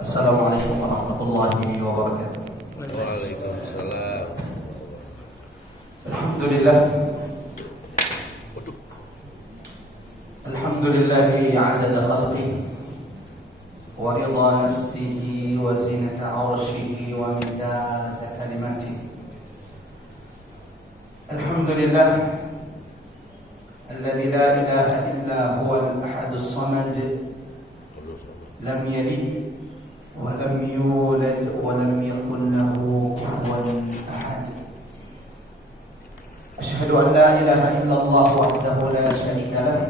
Assalamualaikum warahmatullahi wabarakatuh. Waalaikumsalam. Alhamdulillah. Alhamdulillahi 'adada khalqihi wa ridha nafsihi wa zinata 'arshihi wa midada kalimatihi. Alhamdulillah alladzi la ilaha illa huwa al-ahadus samad lam yalid wa lam yulad wa lam yakul lahu kufuwan ahad. Asyhadu an la ilaha illallah wahdahu la syarika lah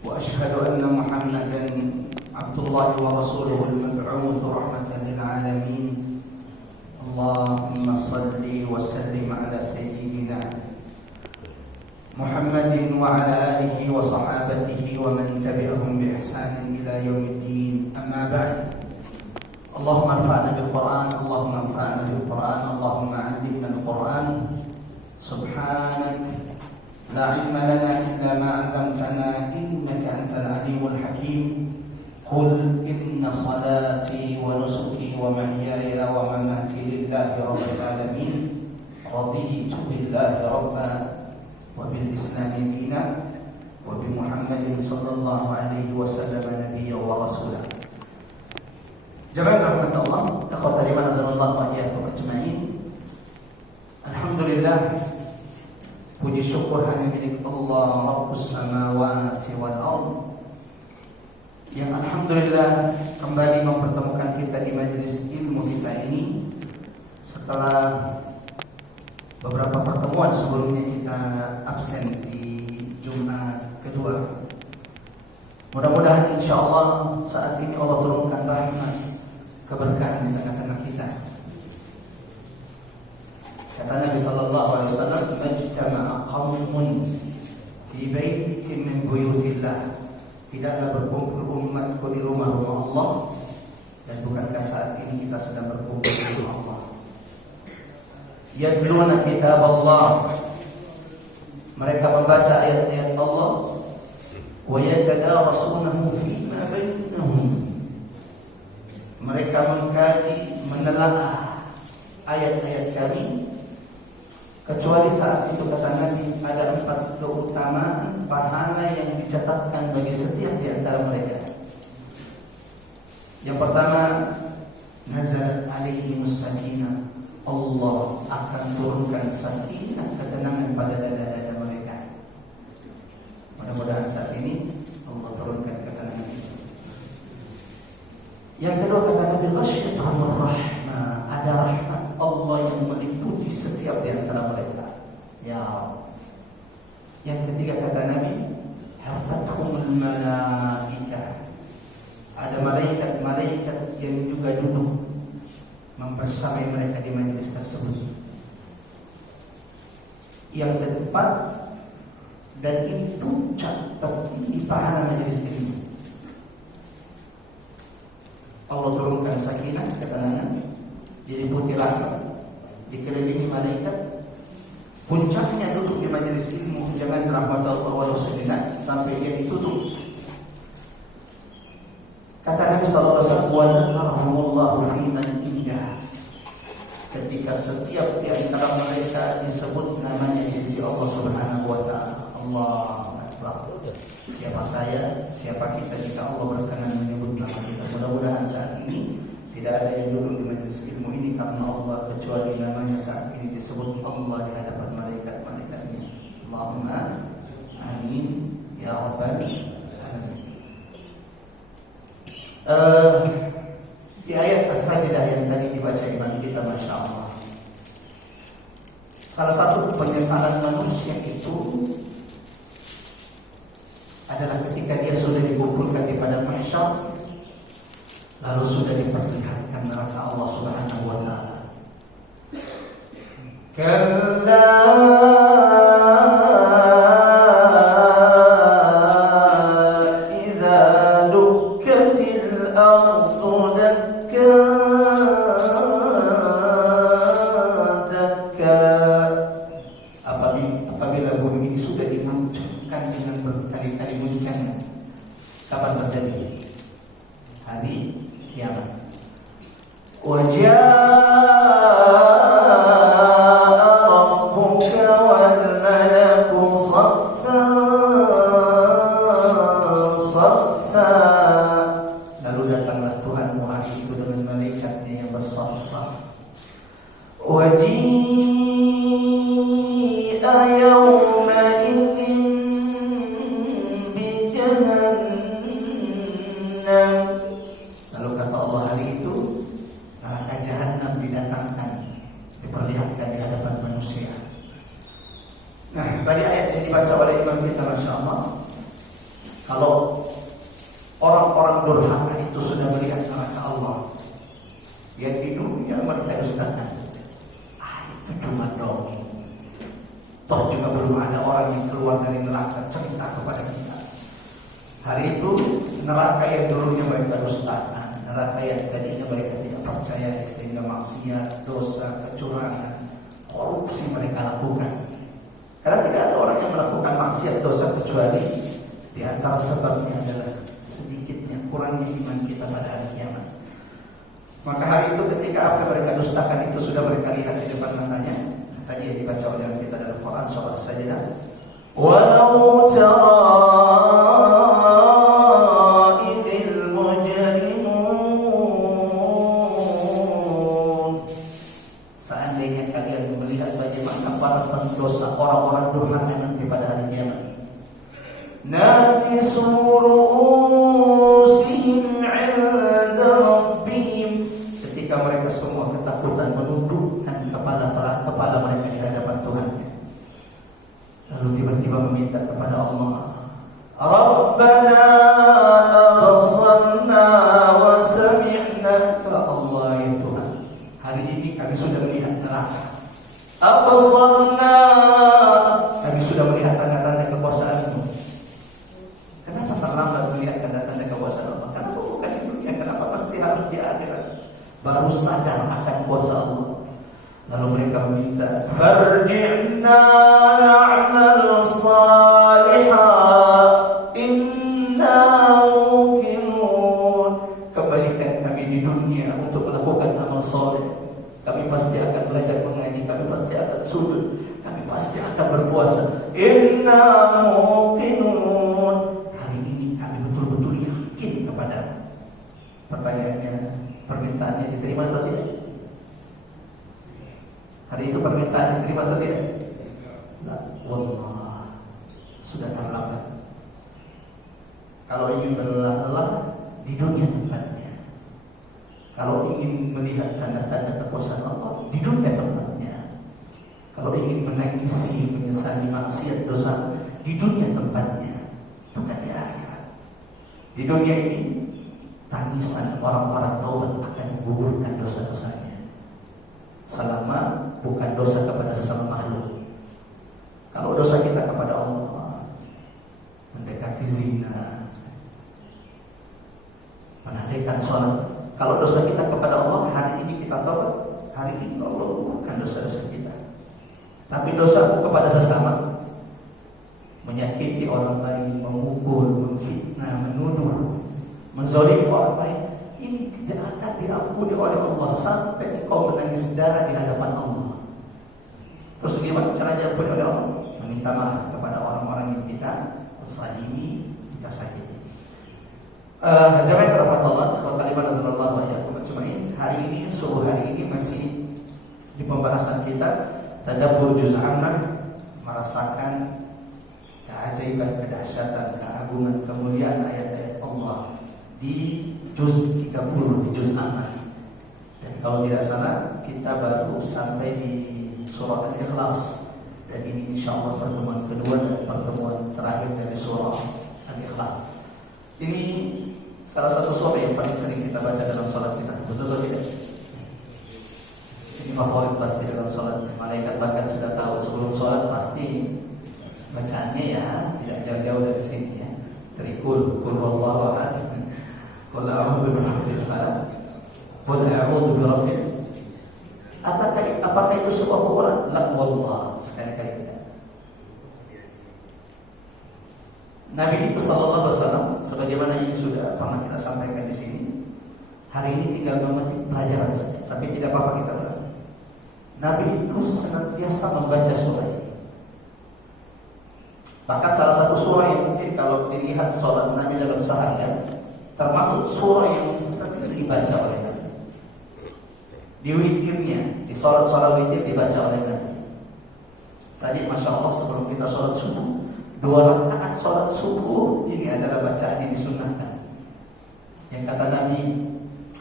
wa asyhadu anna Muhammadan abdullahi wa rasuluhu al-mab'uts rahmatan lil alamin. Allahumma salli wa sallim ala sayyidina Muhammadin wa ala alihi wa sahabatihi wa man tabi'ahum bi ihsanin ila yaumiddin. Amma ba'd. Allahumma anfa'na bil Qur'an, Allahumma anfa'na bil Qur'an, Allahumma 'allimna al Qur'an. Subhanak la 'ilma lana illa ma 'allamtana innaka antal 'alimul hakim. Qul inna salati wa nusuki wa mahyaya wa mamati lillahi rabbil alamin. Raditu billahi rabban wa bil islami dinan wa bi Muhammadin sallallahu alaihi wasallam nabiyyan wa rasulah. Jamaah rahmat Allah, taqabbal lana nazarallahu wa iyyakum ajma'in. Alhamdulillah, puji syukur hanya milik Allah Rabbus samawati wal ardh, yang alhamdulillah kembali mempertemukan kita di majelis ilmu kita ini setelah beberapa pertemuan sebelumnya kita absen di Jumat kedua. Mudah-mudahan insyaallah saat ini Allah turunkan rahmat keberkahan di tengah-tengah kita. Kata Nabi sallallahu alaihi wasallam, "Majtama'a qaumun fi baitin min buyutillah." Tidaklah berkumpul umatku di rumah-rumah Allah, dan bukankah saat ini kita sedang berkumpul di rumah Allah? Yatluna kitab Allah, mereka membaca ayat-ayat Allah, wa yatadarasunahu fima bainahum, mereka mengkaji, menelaah ayat-ayat kami. Kecuali saat itu kata Nabi ada 4 keutamaan pahala yang dicatatkan bagi setiap di antara mereka. Yang pertama, nazalat alaihimus sakinah, Allah akan turunkan sakinah, ketenangan pada dada-dada mereka. Mudah-mudahan saat ini Allah turunkan ketenangan itu. Yang kedua kata Nabi, ghasyiyatuhumur rahmah, ada rahmat Allah yang meliputi setiap di antara mereka. Ya Allah. Yang ketiga kata Nabi, hafathumul malaikah, ada malaikat-malaikat yang juga duduk membersamai mereka di majelis tersebut. Yang keempat, dan ini puncak tertinggi pahala majelis ini, Allah turunkan sakinah, ketenangan, diliputi rahmat, dikelilingi malaikat. Puncaknya duduk di majelis ilmu, jangan rahmat Allah walau sejenak sampai dia ditutup. Kata Nabi sallallahu alaihi wasallam, wa nakarahumullahu liman indah, ketika setiap di antara mereka disebut namanya di sisi Allah Subhanahu wa taala. Allahu akbar. Siapa saya, siapa kita jika Allah berkenan menyebut nama kita. Mudah-mudahan saat ini tidak ada yang duduk di majelis ilmu ini karena Allah, kecuali namanya saat ini disebut Allah di hadapan malaikat-malaikatnya. Allahumma amin ya rabbal alamin. Di ayat As-Sajdah yang tadi dibaca imam kita, Masya Allah, salah satu penyesalan manusia itu adalah ketika dia sudah dikumpulkan di padang mahsyar, lalu sudah diperlihatkan neraka Allah Subhanahu wa taala. Kalla idza dukkatil ardu dakka dakka, apabila bumi ini sudah digoncangkan dengan berkali-kali goncangan. Kapan terjadi? Hari saffa. Lalu datanglah Tuhanmu hari itu dengan malaikatnya yang bersaf-saf. Waji'a yawma idzin bi jahannam. Lalu kata Allah hari itu neraka jahanam didatangkan, diperlihatkan di hadapan manusia. Nah, tadi ayat yang dibaca oleh imam kita, Masya Allah. Kalau orang-orang durhaka itu sudah melihat neraka Allah, yang di dunia mereka dustakan, itu cuma dongeng. Toh juga belum ada orang yang keluar dari neraka cerita kepada kita. Hari itu neraka yang dulunya mereka dustakan, neraka yang tadinya mereka tidak percaya, sehingga maksiat, dosa, kecurangan, korupsi mereka lakukan. Karena tidak ada orang yang melakukan maksiat, dosa, kecuali di antara sebabnya adalah sedikitnya kurangnya iman kita pada hari kiamat. Maka hari itu ketika apa yang mereka dustakan itu sudah mereka lihat di depan matanya. Tadi yang dibaca oleh kita dalam Quran surah As-Sajdah. Walau tara idil mujrimun. Seandainya kalian melihat bagaimana para pendosa, orang-orang durhaka nanti pada hari kiamat. Nakisu ru'usihim 'inda rabbihim. Ketika mereka semua ketakutan menundukkan kepala mereka di hadapan Tuhannya. Lalu tiba-tiba meminta kepada Allah, Rabbana absarna wa sami'na. Ya Allah ya Tuhan, hari ini kami sudah melihat neraka. Absarna, kami sudah melihat tanda-tanda kekuasaan-Mu. Kenapa terlambat melihat tanda-tanda kekuasaan Allah? Kenapa bukan di dunia? Kenapa pasti harus di akhirat baru sadar akan kuasa Allah? Lalu mereka meminta, farji'na na'mal salihah inna muqinun. Kembalikan kami di dunia untuk melakukan amal soleh. Kami pasti akan belajar mengaji, kami pasti akan sujud, kami pasti akan berpuasa. Inna muqinun. Hari ini kami betul-betul yakin kepada. Pertanyaannya, permintaannya diterima atau tidak? Hari itu permintaan diterima atau tidak? Tidak. Wallah, sudah terlambat. Kalau ingin berlelah-lelah di dunia tempatnya. Kalau ingin melihat tanda-tanda kekuasaan Allah di dunia tempatnya. Kalau ingin menangisi, menyesali maksiat dosa di dunia tempatnya, bukan di akhirat. Di dunia ini tangisan orang-orang taubat akan menggugurkan dosa-dosanya. Selama bukan dosa kepada sesama makhluk. Kalau dosa kita kepada Allah, mendekati zina, menunaikan sholat. Kalau dosa kita kepada Allah, hari ini kita taubat, hari ini Allah bukan dosa-dosa kita. Tapi dosa kepada sesama, menyakiti orang lain, memukul, menfitnah, menuduh, menzalimi orang lain, ini tidak akan diampuni oleh Allah sampai kau menangis darah di hadapan Allah. Terus bagaimana cara diampuni oleh Allah? Meminta maaf kepada orang-orang yang kita zalimi, kita sakiti. Jamaah yang dirahmati Allah, kalau kalimat Rasulullah ajmain, hari ini, subuh hari ini masih di pembahasan kita tadabbur juz ammah, merasakan keajaiban, kedahsyatan, keagungan, kemuliaan ayat-ayat Allah di juz 30, di juz ammah. Dan kalau tidak salah kita baru sampai di surah Al-Ikhlas. Dan ini insyaallah pertemuan kedua dan pertemuan terakhir dari surah Al-Ikhlas. Ini salah satu surah yang paling sering kita baca dalam salat kita. Betul atau tidak? Ini favorit pasti dalam salat. Malaikat bahkan sudah tahu sebelum salat pasti bacaannya ya tidak jauh-jauh dari sini ya. Trikul, kul wallahu ahad, qul a'udzu birabbil falaq, qul a'udzu birabbil. Apakah itu sebuah Quran? La wallah, sekali-kali tidak. Nabi itu sallallahu alaihi wasallam, sebagaimana ini sudah pernah kita sampaikan di sini. Hari ini tinggal memetik pelajaran saja, tapi tidak apa-apa kita ulang. Nabi itu senantiasa membaca surah ini. Bahkan salah satu surah yang mungkin kalau dilihat sholat Nabi dalam seharian termasuk surah yang sering dibaca oleh Nabi. Di witirnya, di sholat-sholat witir dibaca oleh Nabi. Tadi Masya Allah sebelum kita sholat subuh, 2 rakaat sholat subuh ini adalah bacaan yang disunnahkan. Yang kata Nabi,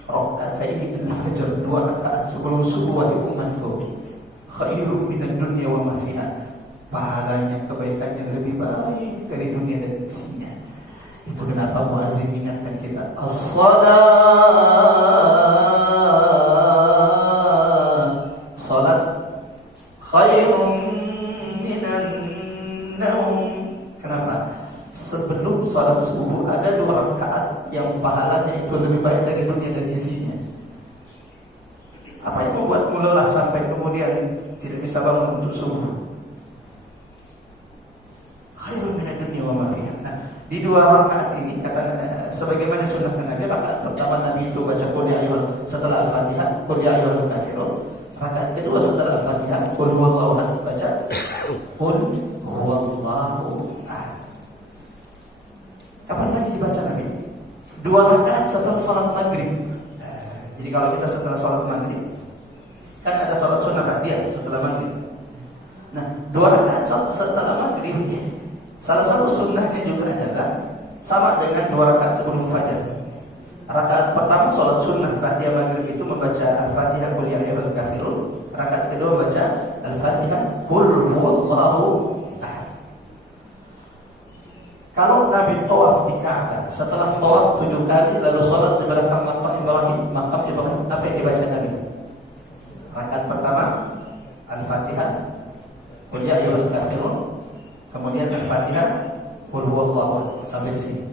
Rakaataini al-fajr, 2 rakaat sebelum subuh wahai umatku, khairun minad dunya wa ma fiha. Pahalanya, kebaikannya lebih baik dari dunia dan isinya. Itu kenapa muazzin ingatkan kita, salat khairun minan naum. Kenapa? Sebelum salat subuh ada 2 rakaat yang pahalanya itu lebih baik dari dunia dan isinya. Apa yang membuatmu lelah sampai kemudian tidak bisa bangun untuk subuh? Khairun minad dunya wa ma fiha. Nah, di 2 rakaat ini kata sebagaimana sunnah Nabi, rakaat pertama Nabi itu baca qul ya ayyuhal setelah Al-Fatihah, qul ya ayyuhal kafirun. Rakaat kedua setelah Al-Fatihah, qul huwallahu ahad, baca qul huwallahu ahad. Kapan lagi dibaca Nabi? 2 rakaat setelah salat maghrib. Jadi kalau kita setelah salat maghrib, kan ada salat sunnah ba'diyah setelah maghrib. Nah, 2 rakaat setelah maghrib, salah satu sunnahnya juga adalah sama dengan 2 rakaat sebelum fajar. Rakaat pertama salat sunnah ba'diyah maghrib itu membaca Al-Fatihah qul ya ayyuhal kafirun. Rakaat kedua baca Al-Fatihah qul huwallahu ahad. Kalau Nabi tawaf di Ka'bah, setelah tawaf 7 kali lalu salat di belakang makam Ibrahim, apa yang dibaca Nabi? Rakaat pertama Al-Fatihah qul ya ayyuhal kafirun, kemudian Al-Fatihah qul huwallahu ahad, sampai di sini.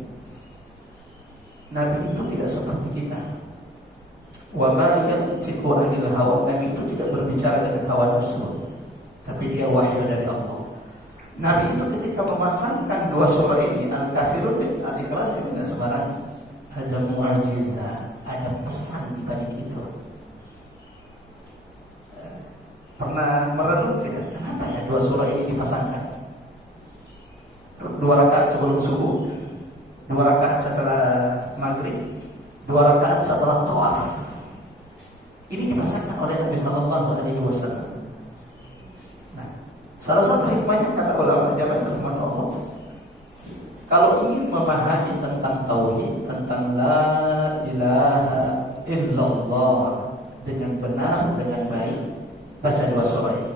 Nabi itu tidak seperti kita. Wa ma yantiqu 'anil hawa. Nabi itu tidak berbicara dengan hawa nafsu, tapi dia wahyu dari Allah. Nabi itu ketika memasangkan 2 surah ini, Al-Kafirun dan Al-Ikhlas, itu tidak sembarang. Ada mu'jizat, ada pesan di balik itu. Pernah merenung tidak? Kenapa ya 2 surah ini dipasangkan? 2 rakaat sebelum subuh, 2 rakaat setelah maghrib, 2 rakaat setelah tawaf. Ini dipasangkan oleh Nabi Sallallahu Alaihi Wasallam. Nah, salah satu hikmahnya kata ulama zaman Allah, kalau ingin memahami tentang tauhid, tentang la ilaha illallah dengan benar, dengan baik, baca 2 surah ini.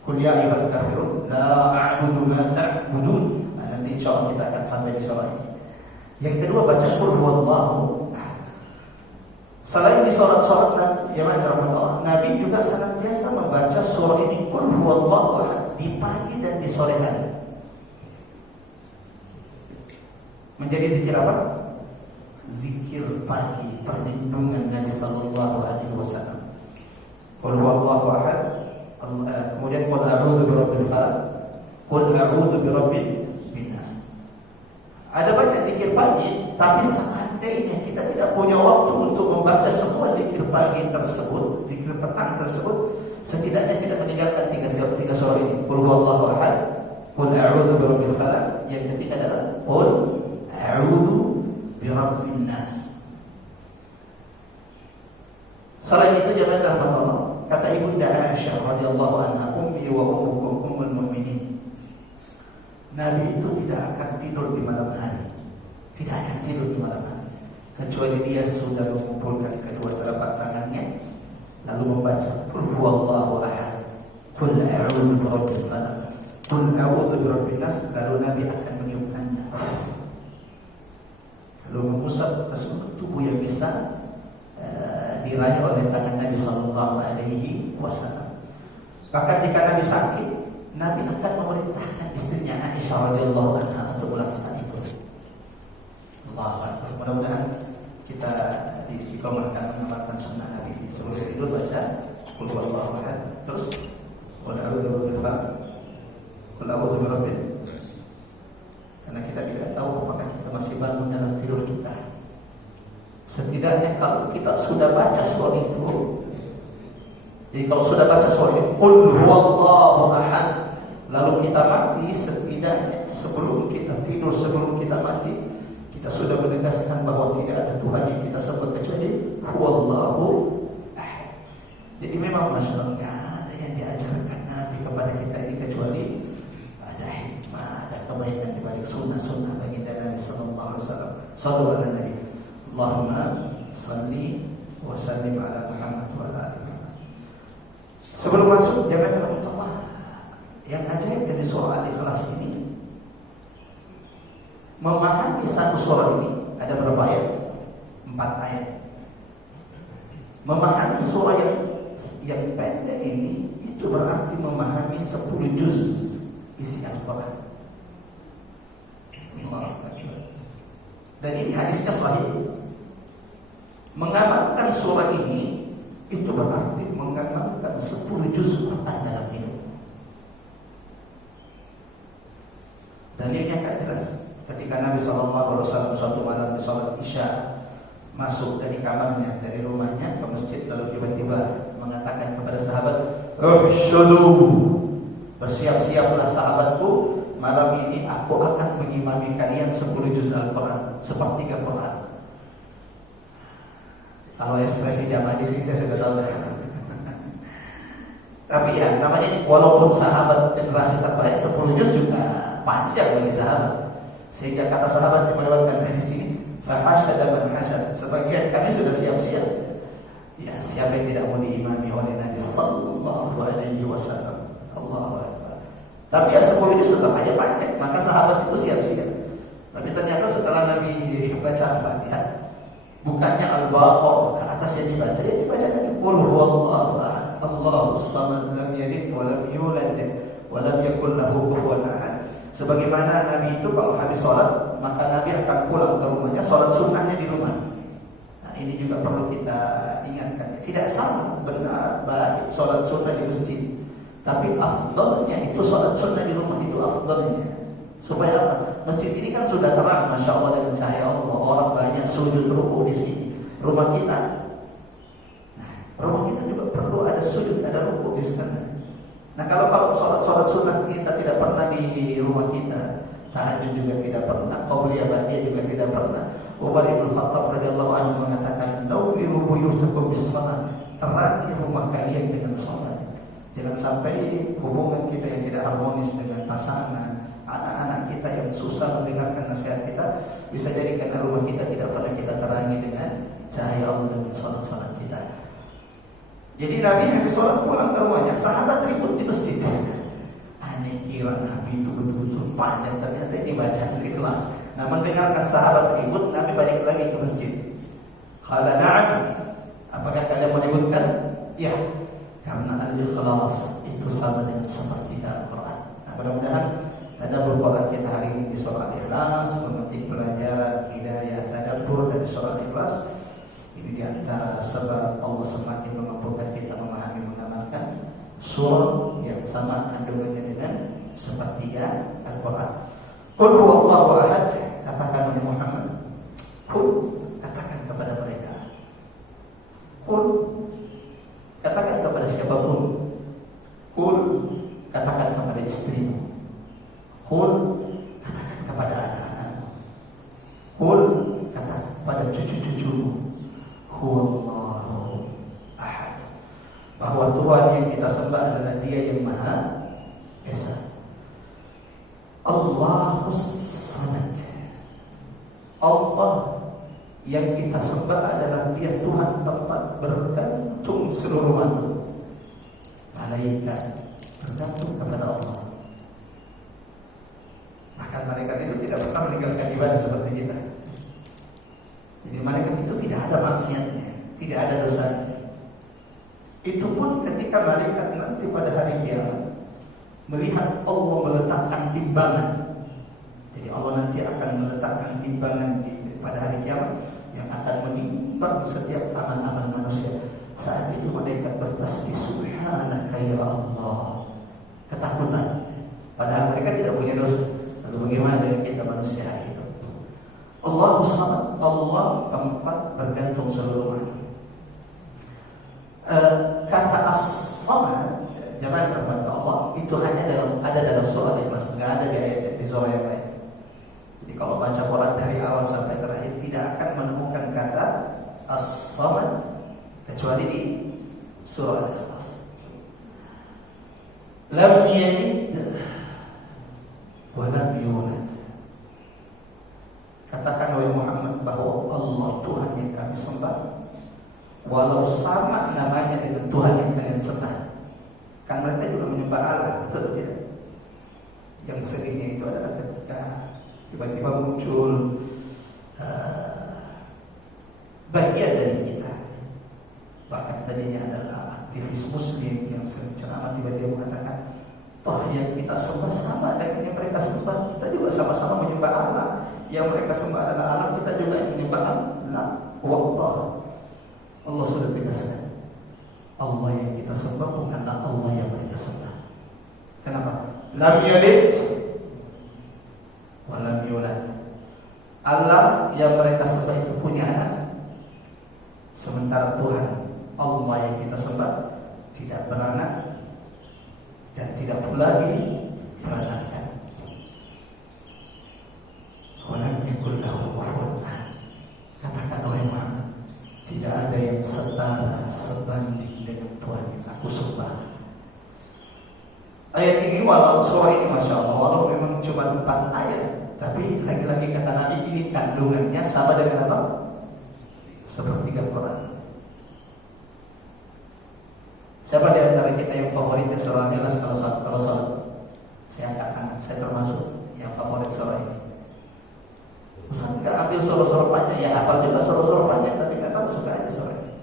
Qul ya ayyuhal kafirun la a'budu ma ta'budun. Nah, nanti insyaallah kita akan sampai di surah ini. Yang kedua baca qul huwallahu ahad. Selain di salat-salat jamaah Nabi juga senantiasa membaca surah ini qul huwallahu ahad di pagi dan di sore hari. Menjadi zikir apa? Zikir pagi, perlindungan Nabi sallallahu alaihi wasallam. Qul huwallahu ahad, kemudian qul a'udzu birabbil falaq, qul a'udzu birabbin nas. Ada banyak zikir pagi, tapi seandainya kita tidak punya waktu untuk membaca semua zikir pagi tersebut, zikir petang tersebut, setidaknya tidak meninggalkan 3 surah ini. Qul huwallahu ahad, qul a'udzu birabbil falaq, yang ketiga adalah qul a'udzu birabbin nas. Selain itu jemaah rahmat Allah, kata Ibunda Aisyah radhiyallahu anha, ummi wa ummukum ummul mu'minin. Nabi itu tidak akan tidur di malam hari. Tidak akan tidur di malam hari kecuali dia sudah mengumpulkan kedua telapak tangannya lalu membaca qul huwallahu ahad, qul a'udzu birabbil falaq, qul a'udzu birabbin nas, lalu Nabi akan meniupkannya. Lalu mengusap ke seluruh tubuh yang bisa diraih oleh tangan Nabi sallallahu alaihi wasallam. Bahkan jika Nabi sakit, Nabi akan memerintahkan istrinya Aisyah radhiyallahu anha untuk melakukan itu. Allahu akbar. Mudah-mudahan kita diistiqomahkan mengamalkan sunnah Nabi. Sebelum tidur baca qul huwallahu ahad, terus qul a'udzu birabbil falaq, qul a'udzu birabbin. Karena kita tidak tahu apakah kita masih bangun dalam tidur kita. Setidaknya kalau kita sudah baca surah itu, jadi kalau sudah baca surah itu qul huwallahu ahad, Lalu kita mati, setidaknya sebelum kita tidur, sebelum kita mati, kita sudah menegaskan bahwa tidak ada Tuhan yang kita sembah kecuali Huwallahu Ahad. Jadi memang Masya Allah, nggak ada yang diajarkan Nabi kepada kita ini kecuali ada hikmah, ada kebaikan di balik sunnah-sunnah baginda Nabi Sallallahu Alaihi Wasallam. Sallu ala Nabi. Allahumma salli wa sallim ala Muhammad wa ala ali Muhammad. Sebelum masuk, jangan terlupa yang ajaib dari surah Al-Ikhlas ini, memahami satu surah ini ada berapa ayat? 4 ayat. Memahami surah yang pendek ini itu berarti memahami 10 juz isi Al-Quran. Dan ini hadisnya sahih. Mengamalkan surah ini itu berarti mengamalkan 10 juz Quran dalam hidup. Dalilnya kan jelas. Ketika Nabi SAW suatu malam di salat Isya masuk dari kamarnya, dari rumahnya ke masjid, lalu tiba-tiba mengatakan kepada sahabat, "Uhsyudu, bersiap-siaplah sahabatku, malam ini aku akan mengimami kalian 10 juz Al-Quran, sepertiga Quran." Kalau ekspresi jamaah di sini saya sudah tahu. Tapi ya namanya, walaupun sahabat generasi terbaik, 10 juz juga panjang bagi sahabat. Sehingga kata sahabat yang melewatkan hadis ini, fahasyada man hasyad, sebagian kami sudah siap-siap. Ya, siapa yang tidak mau diimami oleh Nabi Sallallahu Alaihi Wasallam? Allahu Akbar. Tapi ya 10 itu tetap aja panjang, maka sahabat itu siap-siap. Tapi ternyata setelah Nabi baca Al-Fatihah, bukannya Al-Baqarah ke atas yang dibaca, ya dibaca Nabi Qul huwallahu ahad, Allahus samad, lam yalid wa lam yulad wa lam yakul lahu kufuwan ahad. Sebagaimana Nabi itu kalau habis sholat, maka Nabi akan pulang ke rumahnya, sholat sunnahnya di rumah. Nah, ini juga perlu kita ingatkan. Tidak sama, benar, baik sholat sunnah di masjid, tapi afdalnya itu sholat sunnah di rumah, itu afdalnya. Supaya apa? Masjid ini kan sudah terang, Masya Allah, dengan cahaya Allah. Orang banyak sujud ruku di sini. Rumah kita, nah, rumah kita juga perlu ada sujud, ada ruku di sana. Nah, kalau sholat sunnah kita tidak pernah di rumah kita, tahajud juga tidak pernah, qauliyah ba'diyah juga tidak pernah. Umar bin Khattab radhiyallahu anhu mengatakan, "Nawwiru buyutakum bis-shalah." Terangi rumah kalian dengan salat. Jangan sampai hubungan kita yang tidak harmonis dengan pasangan, anak-anak kita yang susah mendengarkan nasihat kita, bisa jadi karena rumah kita tidak pernah kita terangi dengan cahaya Allah dengan salat-salat kita. Jadi Nabi habis sholat pulang ke rumahnya, sahabat ribut di masjid. Aneh kira Nabi itu betul-betul panjang, ternyata ini bacaan di kelas. Nah, mendengarkan sahabat ribut, Nabi balik lagi ke masjid. Qala na'am, apakah kalian mau ributkan? Ya, karena al-ikhlas itu sama dengan seperti Al-Quran. Nah, mudah-mudahan tadabbur Quran kita hari ini di surah Al-Ikhlas, memetik pelajaran hidayah tadabbur dari surah Al-Ikhlas. Ini diantara sebab Allah semakin memampukan kita memahami, mengamalkan surah yang sama kandungannya dengan seperti Al-Quran. Qul huwallahu ahad, katakan oleh Muhammad. Qul, katakan kepada mereka. Qul, katakan kepada siapapun. Qul, katakan kepada istrimu. Qul, katakan kepada anak-anakmu. Qul, katakan kepada cucu-cucumu. Huwallahu ahad, bahwa Tuhan yang kita sembah adalah Dia yang Maha Esa. Allahus samad, Allah yang kita sembah adalah Dia Tuhan tempat bergantung seluruh makhluk. Malaikat bergantung kepada Allah. Bahkan malaikat itu tidak pernah meninggalkan ibadah seperti kita. Jadi malaikat itu tidak ada maksiatnya, tidak ada dosanya. Itu pun ketika malaikat nanti pada hari kiamat melihat Allah meletakkan timbangan. Jadi Allah nanti akan meletakkan timbangan pada hari kiamat yang akan menimbang setiap amal-amal manusia. Saat itu malaikat bertasbih, subhanaka ya Allah. Ketakutan. Padahal mereka tidak punya dosa. Lalu bagaimana dengan kita manusia itu? Allah samad, Allah tempat bergantung seluruh makhluk. Kata as-samad Jemaah rahmat Allah, itu hanya ada dalam surah Ikhlas, nggak ada di ayat di surah yang lain. Jadi kalau baca Quran dari awal sampai terakhir tidak akan menemukan kata As-Samad kecuali di surah Ikhlas. Lam yalid wa lam yulad. Katakan wahai Muhammad bahwa Allah Tuhan yang kami sembah, walau sama namanya dengan Tuhan yang kalian sembah. Kan mereka juga menyembah Allah, betul atau tidak? Yang sedihnya itu adalah ketika tiba-tiba muncul bagian dari kita, bahkan tadinya adalah aktivis Muslim yang sering ceramah, tiba-tiba mengatakan, toh yang kita sembah sama dengan yang mereka sembah, kita juga sama-sama menyembah Allah. Yang mereka sembah adalah Allah, kita juga yang menyembah Allah. Wallah, Allah sudah tegaskan, Allah yang kita sembah bukanlah Allah yang mereka sembah. Kenapa? Lam yalid wa lam yulad. Allah yang mereka sembah itu punya anak, sementara Tuhan Allah yang kita sembah tidak beranak dan tidak pula diperanakkan. Walam yakul lahu kufuwan ahad. Katakan oleh Muhammad, tidak ada yang setara sebanding dengan Tuhan yang aku sembah. Ayat ini walau surah ini Masya Allah, walau memang cuma 4 ayat, tapi lagi-lagi kata Nabi ini kandungannya sama dengan apa? Sepertiga Quran. Siapa di antara kita yang favoritnya surah Al-Ikhlas kalau salat? Saya angkat tangan, saya termasuk yang favorit surah ini. Ustaz nggak ambil surah-surah panjang, ya hafal juga surah-surah panjang, tapi nggak tahu suka aja surah ini.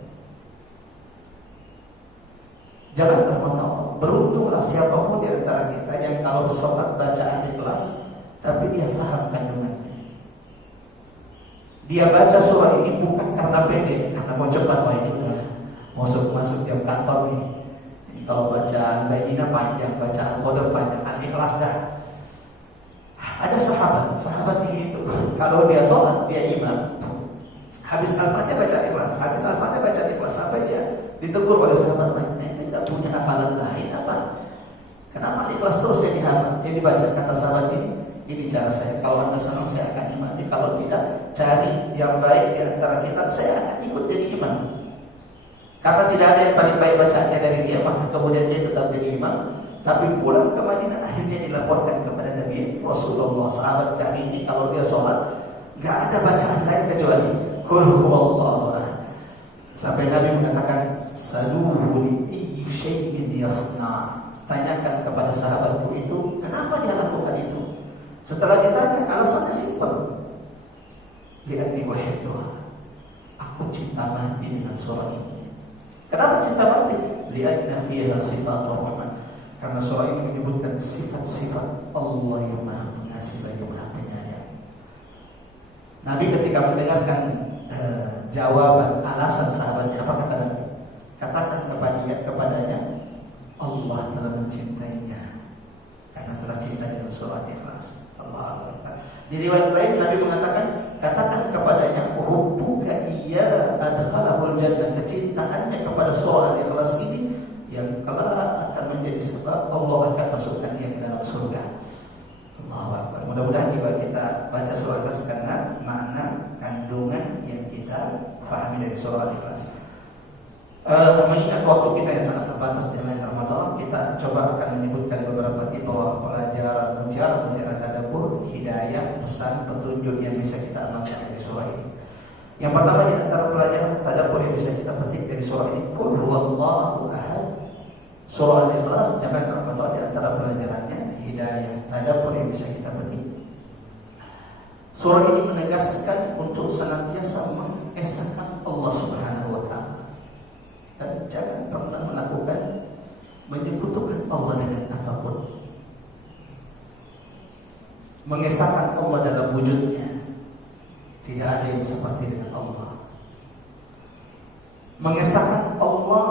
Jangan termotong. Beruntunglah siapapun di antara kita yang kalau sholat baca Al-Ikhlas, tapi dia paham kandungannya. Dia baca surah ini bukan karena pede, karena mau cepat, wah ini udah masuk jam kantor nih. Ini kalau baca Al-Baqarah panjang, baca Al-Qadr panjang, Al-Ikhlas dah. Ada sahabat ini itu kalau dia sholat, dia imam, habis Al-Fatihah baca Ikhlas, habis Al-Fatihah baca Ikhlas, sampai dia ditegur oleh sahabat lain, "Ente nggak punya hafalan lain apa? Kenapa Ikhlas terus yang dihafal?" Yang dibaca kata sahabat ini cara saya. Kalau anda senang saya akan imam, kalau tidak cari yang baik di antara kita, saya akan ikut jadi imam. Karena tidak ada yang paling baik bacaannya dari dia, maka kemudian dia tetap jadi imam. Tapi pulang ke Madinah, akhirnya dilaporkan kepada Nabi Rasulullah, sahabat kami ini kalau dia sholat nggak ada bacaan lain kecuali Qul huwallahu ahad. Sampai Nabi mengatakan, "Saluhu li ayyi syai'in yasna." Tanyakan kepada sahabatku itu, kenapa dia lakukan itu? Setelah ditanya, alasannya simpel. Li'anni uhibbuha. Aku cinta mati dengan surah ini. Kenapa cinta mati? Li'anna fiha sifatur rahman. Karena surah ini menyebutkan sifat-sifat Allah yang Maha Pengasih lagi Maha Penyayang. Nabi ketika mendengarkan jawaban alasan sahabatnya, apa kata Nabi? Katakan kepadanya, Allah telah mencintainya karena telah cinta dengan surah Ikhlas. Allah Akbar. Di riwayat lain Nabi mengatakan, katakan kepadanya, hubbuka iya adkhalahul jannah. Kecintaannya kepada surah Al-Ikhlas ini yang kelak akan menjadi sebab Allah akan masukkan dia ke dalam surga. Allahu Akbar. Mudah-mudahan juga kita baca surah Al-Ikhlas karena makna kandungan yang kita pahami dari surah Al-Ikhlas. Mengingat waktu kita yang sangat terbatas di bulan Ramadan, kita coba akan menyebutkan beberapa tipe pelajaran ujian tadabbur, hidayah, pesan, petunjuk yang bisa kita amalkan dari surah ini. Yang pertama di antara pelajaran tadabbur yang bisa kita petik dari surah ini, Qul huwallahu ahad. Surah Al-Ikhlas jangan terbatas di antara pelajarannya hidayah, tadabbur yang bisa kita petik. Surah ini menegaskan untuk senantiasa mengesahkan Allah Subhanahu wa taala. Dan jangan pernah melakukan menyekutukan Allah dengan apapun. Mengesahkan Allah dalam wujudnya, tidak ada yang seperti dengan Allah. Mengesahkan Allah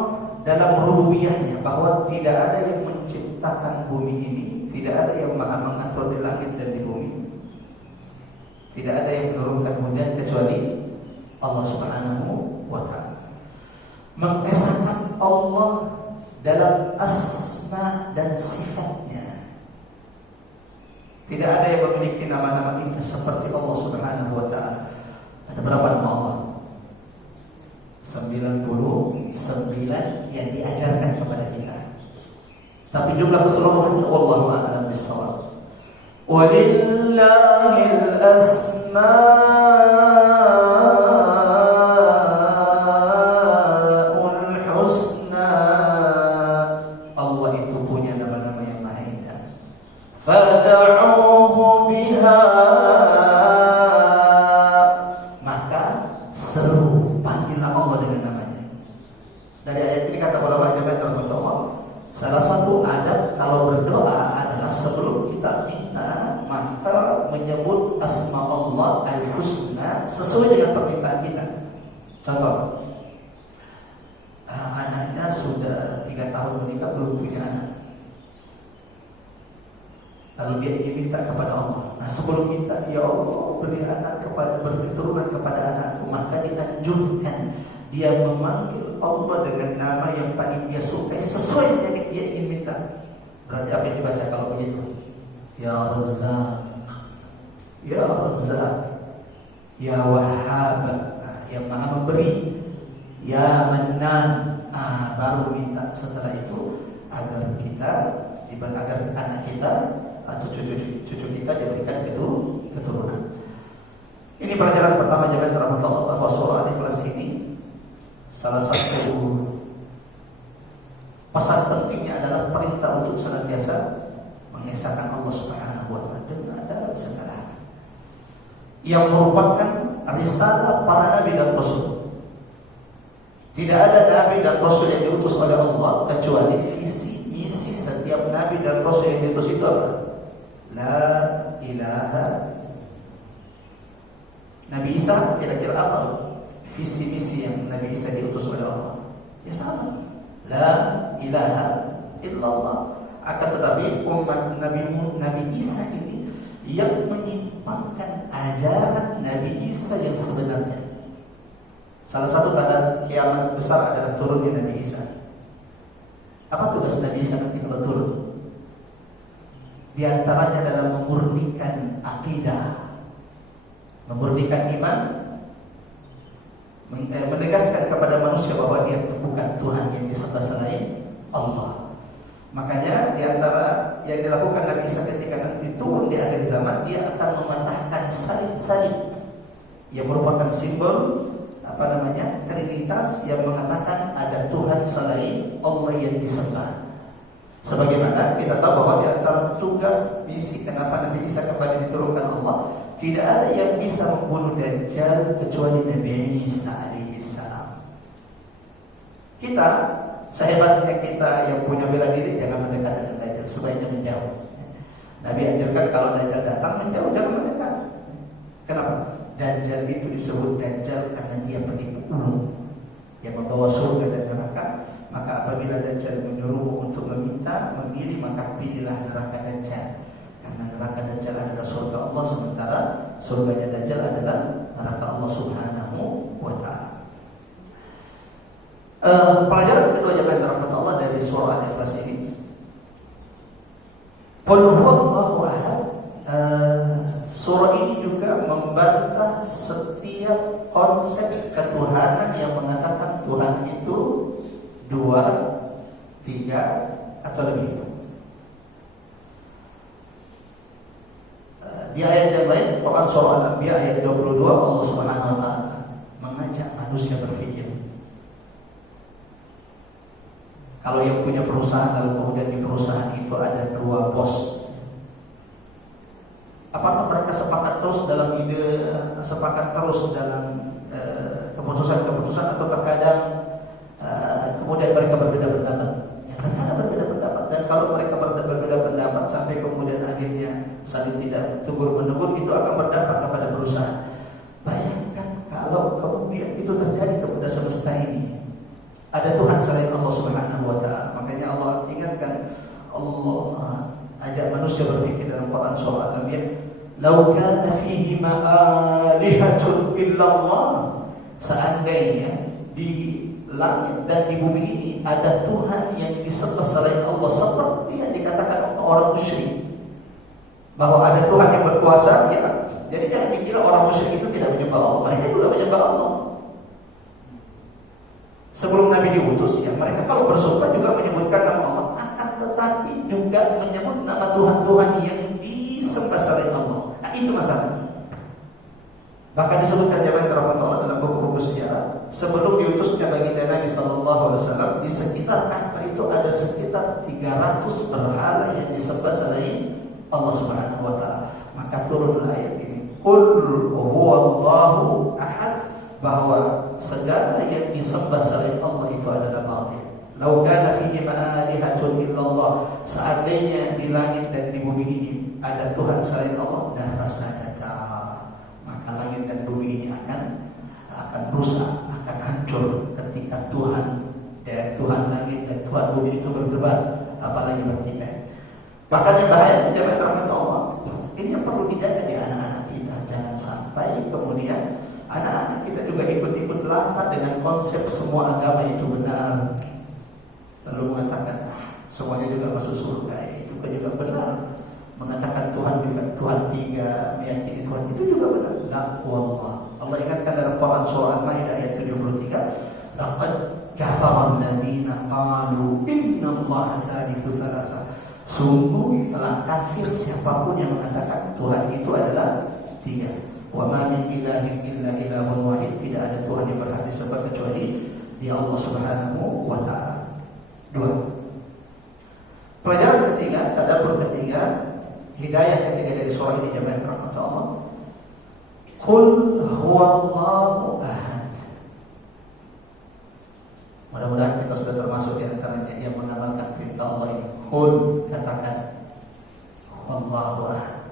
dalam rububiyahnya, bahwa tidak ada yang menciptakan bumi ini, tidak ada yang maha mengatur di langit dan di bumi, tidak ada yang menurunkan hujan kecuali Allah Subhanahu wa ta'ala. Mengesahkan Allah dalam asma asma dan sifatnya. Tidak ada yang memiliki nama-nama itu seperti Allah Subhanahu wa taala. Ada berapa nama Allah? 99 yang diajarkan kepada kita. Tapi jumlah keseluruhan wallahu a'lam bissawab. Walillahil asmaul husna. Allah itu punya nama-nama yang maha indah. Fad'uuhu biha. Maka seru, panggillah Allah dengan namanya. Dari ayat ini kata ulama Jabatan Allah, salah satu adab kalau berdoa adalah sebelum kita minta, maka menyebut asma Allah al-husna sesuai dengan permintaan kita. Contoh, anaknya sudah 3 tahun menikah belum punya anak, lalu dia ingin minta kepada Allah. Nah, sebelum minta, ya Allah beri anak kepada, berketurunan kepada anakku, maka dianjurkan dia memanggil Allah dengan nama yang paling dia sukai sesuai dengan dia ingin minta. Berarti apa yang dibaca kalau begitu? Ya Razzaq, Ya Razzaq, Ya Wahhab, yang maha memberi, Ya Mannan. Baru minta setelah itu agar kita, agar anak kita atau cucu kita diberikan keturunan. Ini pelajaran pertama Jemaah rahmatullah, bahwa surah Al-Ikhlas ini salah satu pesan pentingnya adalah perintah untuk senantiasa mengesahkan Allah Subhanahu wa taala dengan dalam segala hal. Yang merupakan risalah para nabi dan rasul. Tidak ada nabi dan rasul yang diutus oleh Allah kecuali visi misi setiap nabi dan rasul yang diutus itu apa? La ilaha. Nabi Isa kira-kira apa visi misi yang Nabi Isa diutus oleh Allah? Ya sama, la ilaha illallah. Akan tetapi umat Nabi Isa ini yang menyimpangkan ajaran Nabi Isa yang sebenarnya. Salah satu tanda kiamat besar adalah turunnya Nabi Isa. Apa tugas Nabi Isa nanti kalau turun? Di antaranya dalam memurnikan akidah, memurnikan iman, menegaskan kepada manusia bahwa dia bukan Tuhan yang disembah selain Allah. Makanya di antara yang dilakukan Nabi Isa ketika nanti turun di akhir zaman, dia akan mematahkan salib-salib yang merupakan simbol Trinitas yang mengatakan ada Tuhan selain Allah yang disembah. Sebagaimana kita tahu bahwa di antara tugas misi kenapa Nabi Isa kembali diturunkan Allah, tidak ada yang bisa membunuh Dajjal kecuali Nabi Isa alaihissalam. Kita, sehebatnya kita yang punya bela diri, jangan mendekat dengan Dajjal, sebaiknya menjauh. Nabi anjurkan kalau Dajjal datang menjauh, jangan mendekat. Kenapa? Dajjal itu disebut Dajjal karena dia penipu ulung yang membawa surga dan neraka. Maka apabila Dajjal menyuruhmu untuk meminta, memilih, maka pilihlah neraka Dajjal. Karena neraka Dajjal adalah surga Allah, sementara surganya Dajjal adalah neraka Allah Subhanahu wa ta'ala. Pelajaran kedua Jemaah rahmatullah dari surah Al-Ikhlas ini, Qul huwallahu ahad. Surah ini juga membantah setiap konsep ketuhanan yang mengatakan Tuhan itu 2, 3 atau lebih. Di ayat yang lain, Quran surah Al-Anbiya ayat 22, Allah Subhanahu wa taala mengajak manusia berpikir. Kalau yang punya perusahaan, lalu kemudian di perusahaan itu ada 2 bos, apakah mereka sepakat terus dalam ide, sepakat terus dalam keputusan-keputusan, atau terkadang kemudian mereka berbeda pendapat? Ya, terkadang berbeda pendapat. Dan kalau mereka berbeda pendapat sampai kemudian akhirnya saling tidak tegur-menegur, itu akan berdampak kepada perusahaan. Bayangkan kalau kemudian itu terjadi kepada semesta ini. Ada Tuhan selain Allah Subhanahu wa ta'ala. Makanya Allah ingatkan, Allah ajak manusia berpikir dalam Quran surah Al-Anbiya, "Lau kana fihima alihatun illallah." Seandainya di langit dan di bumi ini ada Tuhan yang disembah selain Allah, seperti yang dikatakan orang musyrik bahwa ada Tuhan yang berkuasa, ya. Jadi jangan dikira orang musyrik itu tidak menyembah Allah, mereka juga menyembah Allah. Sebelum Nabi diutus, ya mereka kalau bersumpah juga menyebutkan nama Allah, akan tetapi juga menyebut nama Tuhan-Tuhan yang disembah selain Allah. Nah, itu masalahnya. Bahkan disebutkan jamaah rahmat Allah dalam buku-buku sejarah, sebelum diutusnya baginda Nabi sallallahu alaihi wasallam, di sekitar Ka'bah itu ada sekitar 300 berhala yang disembah selain Allah Subhanahu wa taala. Maka turunlah ayat ini, qul huwallahu ahad, bahwa segala yang disembah selain Allah itu adalah batil. Lau kana fihi ma'alihatun illallah, seandainya di langit dan di bumi ini ada Tuhan selain Allah, dan fasadata, maka langit dan bumi ini akan rusak, akan hancur ketika Tuhan langit dan Tuhan bumi itu berdebat, apalagi bertikai. Bahkan yang bahaya jemaah rahmat Allah, ini yang perlu dijaga di anak-anak kita. Jangan sampai kemudian anak-anak kita juga ikut-ikut latah dengan konsep semua agama itu benar, lalu mengatakan semuanya juga masuk surga. Itu kan juga benar. Mengatakan Tuhan juga Tuhan tiga, meyakini Tuhan itu juga benar. La wallah. Allah ingatkan dalam Quran surah Al-Maidah ayat 73, laqad kafara alladziina qalu innallaha tsalitsu tsalatsa. Sungguh telah kafir siapapun yang mengatakan Tuhan itu adalah tiga. Wa ma min ilahin illa ilahun wahid, tidak ada Tuhan yang berhak disembah kecuali Dia Allah Subhanahu wa taala. 2. Pelajaran ketiga, tadabbur ketiga, hidayah ketiga dari surah ini jemaah rahmat Allah. Qul huwallahu ahad. Mudah-mudahan kita sudah termasuk di antaranya yang mengamalkan perintah Allah ini. Qul, katakan huwallahu ahad.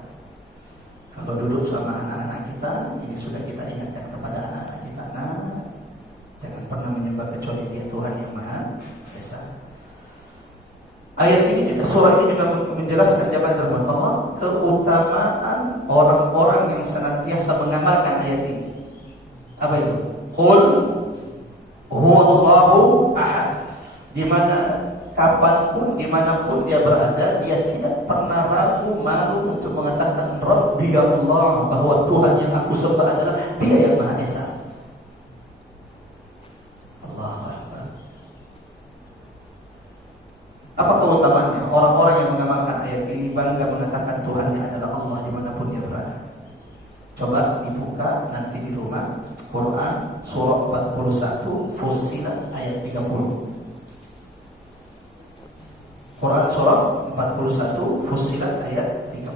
Kalau duduk sama anak-anak kita, ini sudah kita ingatkan kepada anak-anak kita, nah, jangan pernah menyembah kecuali Dia Tuhan yang Maha Esa. Ayat ini, surah ini juga menjelaskan jemaah rahmat Allah, keutamaan orang-orang yang senantiasa mengamalkan ayat ini. Apa itu? Qul huwallahu ahad. Di mana kapanpun, dimanapun dia berada, dia tidak pernah ragu malu untuk mengatakan Rabbi Allah, bahwa Tuhan yang aku sembah adalah Dia yang Maha Esa. Allahu Akbar. Apa keutamaannya? Orang-orang yang mengamalkan ayat ini bangga mengatakan Tuhannya adalah Allah dimanapun dia berada. Coba dibuka nanti di rumah Quran surah 41 Fussilat ayat 30. Quran surah 41 Fussilat ayat 30.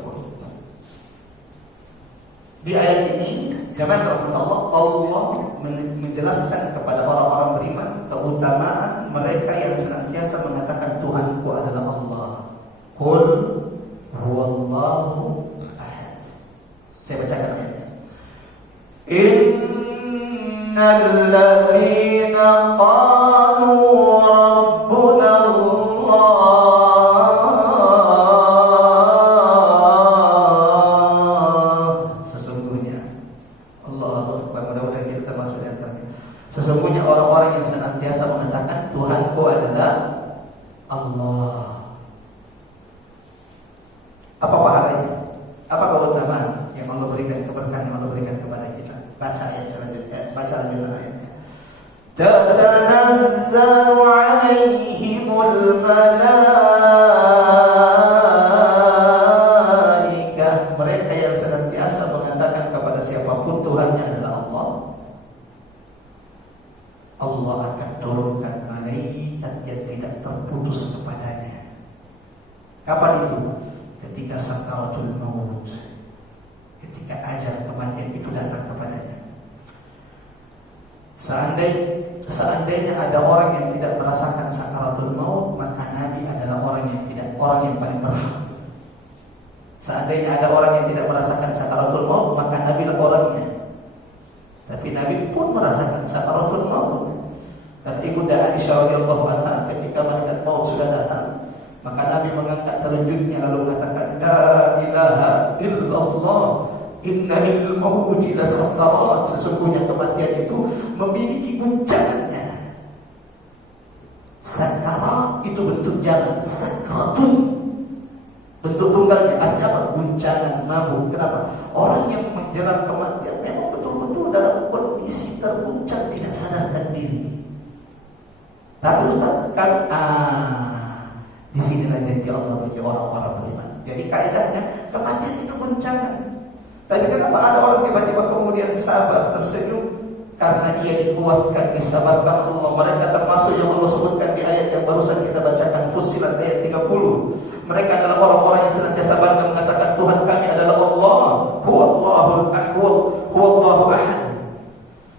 Di ayat ini jemaah Allah menjelaskan kepada orang-orang beriman keutamaan mereka yang senantiasa mengatakan Tuhanku adalah Allah. Qul huwallahu ahad. Saya bacakan ayatnya. Innal ladzina qalu rabbuna sesungguhnya orang-orang yang senantiasa mengatakan Tuhanku adalah Allah. Apa pahalanya? Apa keutamaan yang Allah berikan, keberkahan yang Allah berikan kepada kita? Baca ayat selanjutnya, baca lanjutan ayatnya. Tatanazzalu 'alaihimul malaikah, mereka yang senantiasa mengatakan kepada siapapun Tuhannya adalah Allah, Allah akan turunkan malaikat yang tidak terputus kepadanya. Kapan itu? Ketika sakaratul maut, ketika ajal kematian itu datang kepadanya. Seandainya ada orang yang tidak merasakan sakaratul maut, maka Nabi adalah orang yang paling berhak. Seandainya ada orang yang tidak merasakan sakaratul maut, maka Nabi adalah orangnya. Tapi Nabi pun merasakan sakaratul maut. Kata Ibunda Aisyah radhiyallahu anha, ketika malaikat maut sudah datang, maka Nabi mengangkat telunjuknya lalu mengatakan, La ilaha illallah, inna lil mauti lasakarat. Sesungguhnya kematian itu memiliki guncangannya. guncangan, sakratun. Bentuk tunggalnya artinya apa? Guncangan, mabuk. Kenapa? Orang yang menjelang kematian memang betul-betul dalam kondisi terguncang, tidak sadarkan diri. Tapi Ustaz kan disinilah janji Allah bagi orang-orang beriman. Jadi kaidahnya kematian itu guncangan. Tapi kenapa ada orang tiba-tiba kemudian sabar, tersenyum? Karena ia dikuatkan, disabarkan Allah. Mereka termasuk yang Allah sebutkan di ayat yang barusan kita bacakan, Fussilat ayat 30. Mereka adalah orang-orang yang senantiasa bangga mengatakan Tuhan kami adalah Allah, Huwallahul Ahad, Huwallahu Ahad.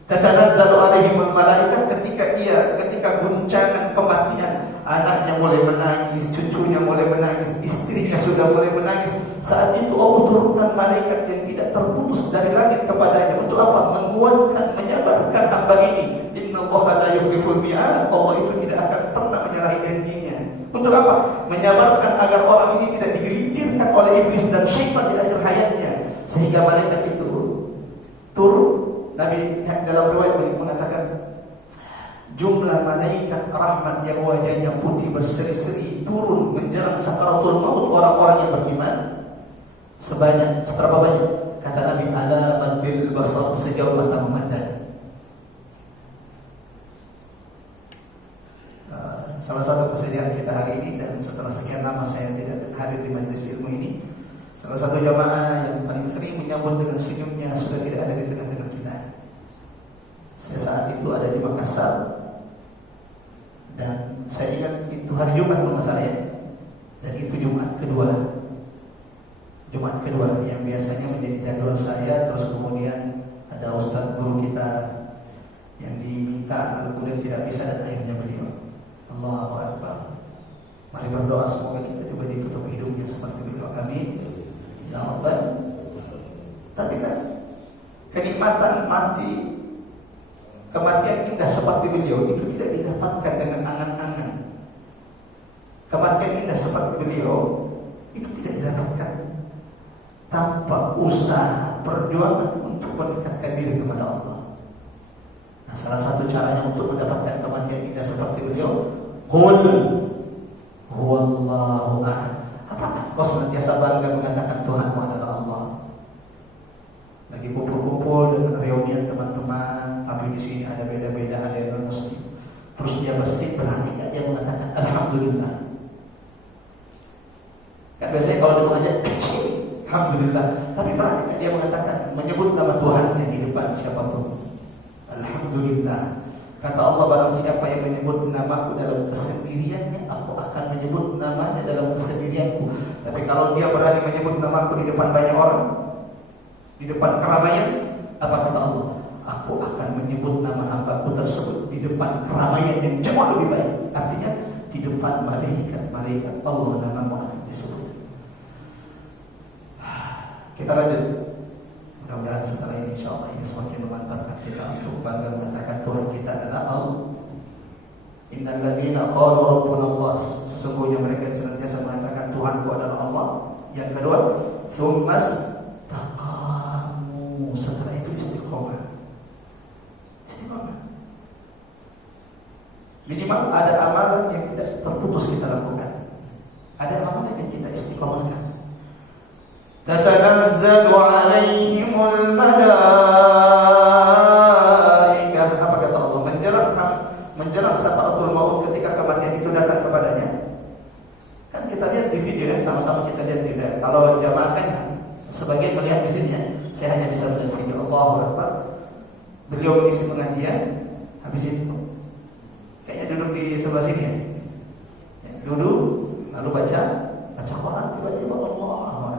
Tatanazzalu alaihimul malaikat, ketika guncangan kematian, anaknya mulai menangis, cucunya mulai menangis, istrinya sudah mulai menangis. Saat itu Allah turunkan malaikat yang tidak terputus dari langit kepadanya. Untuk apa? Menguatkan, menyabarkan hamba ini. Innallaha la yukhliful mi'ad. Allah itu tidak akan pernah menyalahi janjinya. Untuk apa? Menyabarkan agar orang ini tidak digelincirkan oleh iblis dan syaitan di akhir hayatnya. Sehingga malaikat itu turun. Nabi dalam riwayat mengatakan jumlah malaikat rahmat yang wajahnya putih berseri-seri turun menjelang sakaratul maut orang-orang yang beriman sebanyak seberapa banyak? Kata Nabi, ala madil basar, sejauh mata memandang. Salah satu kesedihan kita hari ini, dan setelah sekian lama saya tidak hadir di majelis ilmu ini, salah satu jamaah yang paling sering menyambut dengan senyumnya sudah tidak ada di tengah-tengah kita. Saya saat itu ada di Makassar, dan saya ingat itu hari Jumat kalau nggak salah ya, dan itu Jumat kedua yang biasanya menjadi jadwal saya. Terus kemudian ada ustadz guru kita yang diminta lalu kemudian tidak bisa, dan akhirnya beliau. Allahu Akbar. Mari berdoa semoga kita juga ditutup hidupnya seperti beliau. Amin ya Rabbal. Tapi kan kenikmatan mati, kematian indah seperti beliau itu tidak didapatkan dengan angan-angan. Kematian indah seperti beliau itu tidak didapatkan tanpa usaha perjuangan untuk mendekatkan diri kepada Allah. Nah, salah satu caranya untuk mendapatkan kematian indah seperti beliau, Qul Huwallahu Ahad. Apakah kau senantiasa bangga mengatakan Tuhanmu adalah Allah? Lagi kumpul-kumpul dengan reunian teman-teman, tapi di sini ada beda-beda, ada yang muslim. Terus dia berani nggak dia mengatakan Alhamdulillah? Kan biasanya kalau dia mengajak Alhamdulillah, tapi berani nggak dia mengatakan, menyebut nama Tuhannya di depan siapapun? Alhamdulillah. Kata Allah, barang siapa yang menyebut namaku dalam kesendiriannya, aku akan menyebut namanya dalam kesendirianku. Tapi kalau dia berani menyebut namaku di depan banyak orang, di depan keramaian, apa kata Allah? Aku akan menyebut nama hambaku tersebut di depan keramaian yang jauh lebih baik. Artinya di depan malaikat Allah namamu akan disebut. Kita lanjut. Mudah-mudahan setelah ini insyaAllah ini semakin memantapkan kita untuk bangga mengatakan Tuhan kita adalah Allah. Innal ladzina qalu rabbuna Allah, sesungguhnya mereka yang senantiasa mengatakan Tuhanku adalah Allah. Yang kedua, tsummas taqamu, setelah itu istiqomah. Minimal ada amalan yang tidak terputus kita lakukan, ada amalan yang kita istiqomahkan. Tatanazzalu alaihimul malaikah. Apa kata Allah? Menjelang sakaratul maut, ketika kematian itu datang kepadanya. Kan kita lihat di video yang sama-sama kita lihat di video. Kalau jamaah kan sebagian melihat di sini ya. Saya hanya bisa melihat video. Allahu Akbar. Beliau mengisi pengajian, habis itu kayaknya duduk di sebelah sini ya. Duduk lalu baca Quran, tiba-tiba Allahu Akbar.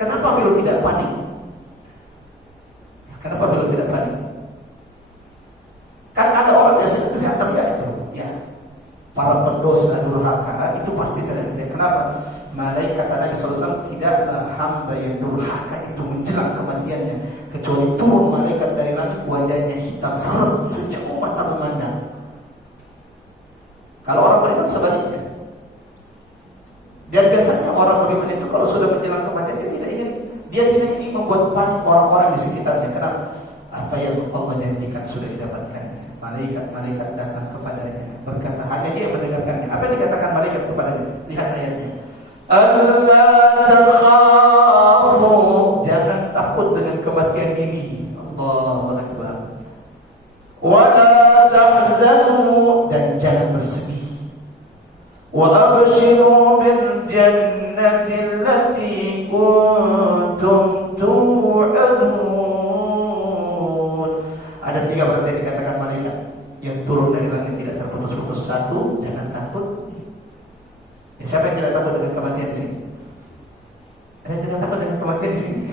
Kenapa beliau tidak panik? Kenapa beliau tidak panik? Kan ada orang biasanya teriak-teriak itu, ya. Para pendosa durhaka itu pasti teriak-teriak. Kenapa? Malaikat Nabi SAW tidaklah hamba yang durhaka itu menjelang kematiannya kecuali turun malaikat dari langit, wajahnya hitam serem sejauh mata memandang. Kalau orang beriman sebaliknya. Dan biasanya orang beriman itu kalau sudah menjelang kematian dia tidak ingin membuat panik orang-orang di sekitarnya. Kenapa? Apa yang Allah janjikan sudah didapatkan. Malaikat datang kepadanya berkata, hanya dia yang mendengarkannya. Apa yang dikatakan malaikat kepadanya? Lihat ayatnya. Alla takhafu, jangan takut dengan kematian ini. Allahu Akbar. Wa la tahzanu, dan jangan bersedih. Wa abshiru bil jannati allati kuntum tu'adun. Ada 3 berarti dikatakan malaikat yang turun dari langit tidak terputus-putus. 1, jangan takut. Siapa yang tidak takut dengan kematian di sini? Ada yang tidak takut dengan kematian di sini?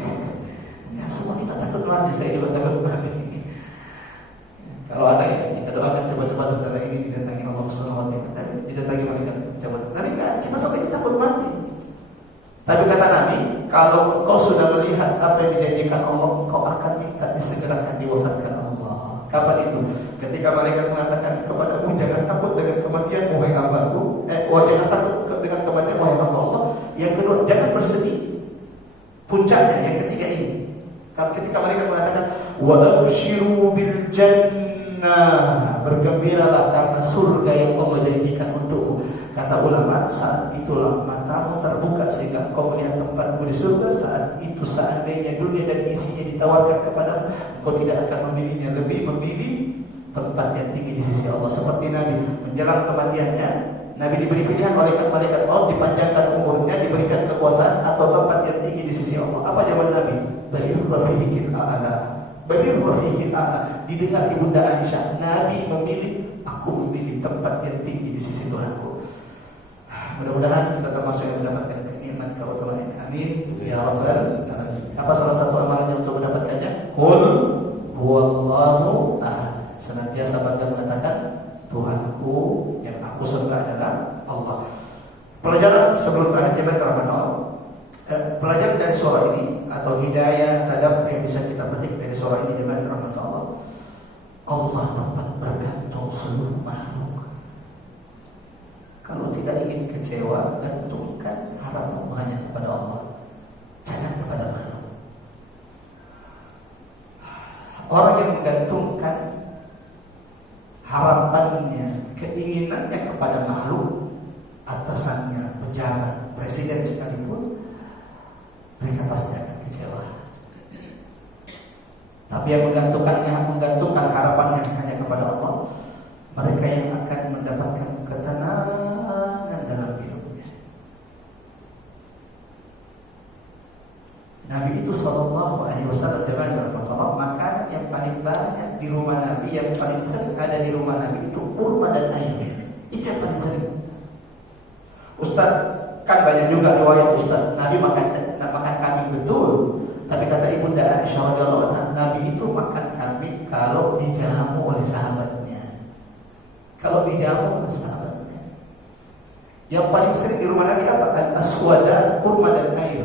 Ya, semua kita takut mati. Saya juga takut mati. Kalau ada ya, kita doakan coba-coba setelah ini didatangi Allah Subhanahu wa taala, didatangi malaikat coba. Tapi enggak, kita sampai takut mati. Tapi kata Nabi, kalau kau sudah melihat apa yang dijanjikan Allah, kau akan minta disegerakan diwafatkan Allah. Kapan itu? Ketika malaikat mengatakan kepadamu, jangan takut dengan kematian wahai hambaku. Jangan takut dengan kematian wahai hamba Allah. Yang kedua, jangan bersedih. Puncaknya yang ketiga ini. Ketika malaikat mengatakan wa abshiru bil jannah, bergembiralah karena surga yang Allah janjikan untukmu. Kata ulama, saat itulah matamu terbuka sehingga kau melihat tempatmu di surga. Saat itu seandainya dunia dan isinya ditawarkan kepadamu, kau tidak akan memilihnya, lebih memilih tempat yang tinggi di sisi Allah. Seperti Nabi menjelang kematiannya, Nabi diberi pilihan oleh malaikat maut, dipanjangkan umurnya, diberikan kekuasaan atau tempat yang tinggi di sisi Allah. Apa jawaban Nabi? Balil rafiqil a'la. Balil rafiqil a'la. Didengar Ibunda Aisyah, Nabi memilih, aku memilih tempat yang tinggi di sisi Tuhanku. Mudah-mudahan kita termasuk yang mendapatkan nikmat keutamaan ini. Amin ya rabbal alamin. Apa salah satu amalannya untuk mendapatkannya? Qul huwallahu ahad. Senantiasa bangga mengatakan Tuhanku yang aku sembah adalah Allah. Pelajaran sebelum terakhir Allah. Pelajaran dari surah ini atau hidayah tadabbur yang bisa kita petik dari surah ini dengan rahmat Allah. Allah tempat bergantung seluruh makhluk. Kalau tidak ingin kecewa, gantungkan harapan hanya kepada Allah, jangan kepada makhluk. Orang yang menggantungkan harapannya, keinginannya kepada makhluk, atasannya, pejabat, presiden sekalipun, mereka pasti akan kecewa. Tapi yang menggantungkan harapannya hanya kepada Allah, mereka yang akan mendapatkan ketenangan dalam hidupnya. Nabi itu sallallahu alaihi wasallam dengan rahmatullah, makanan yang paling banyak di rumah Nabi, yang paling sering ada di rumah Nabi itu kurma dan ayam. Itu yang paling sering. Ustaz, kan banyak juga riwayat Ustaz, Nabi makan kambing betul. Tapi kata Ibunda Aisyah radhiyallahu anha, Nabi itu makan kambing kalau dijamu oleh sahabatnya. Kalau dijamu oleh sahabatnya. Yang paling sering di rumah Nabi apa? Al-aswada, kurma dan air.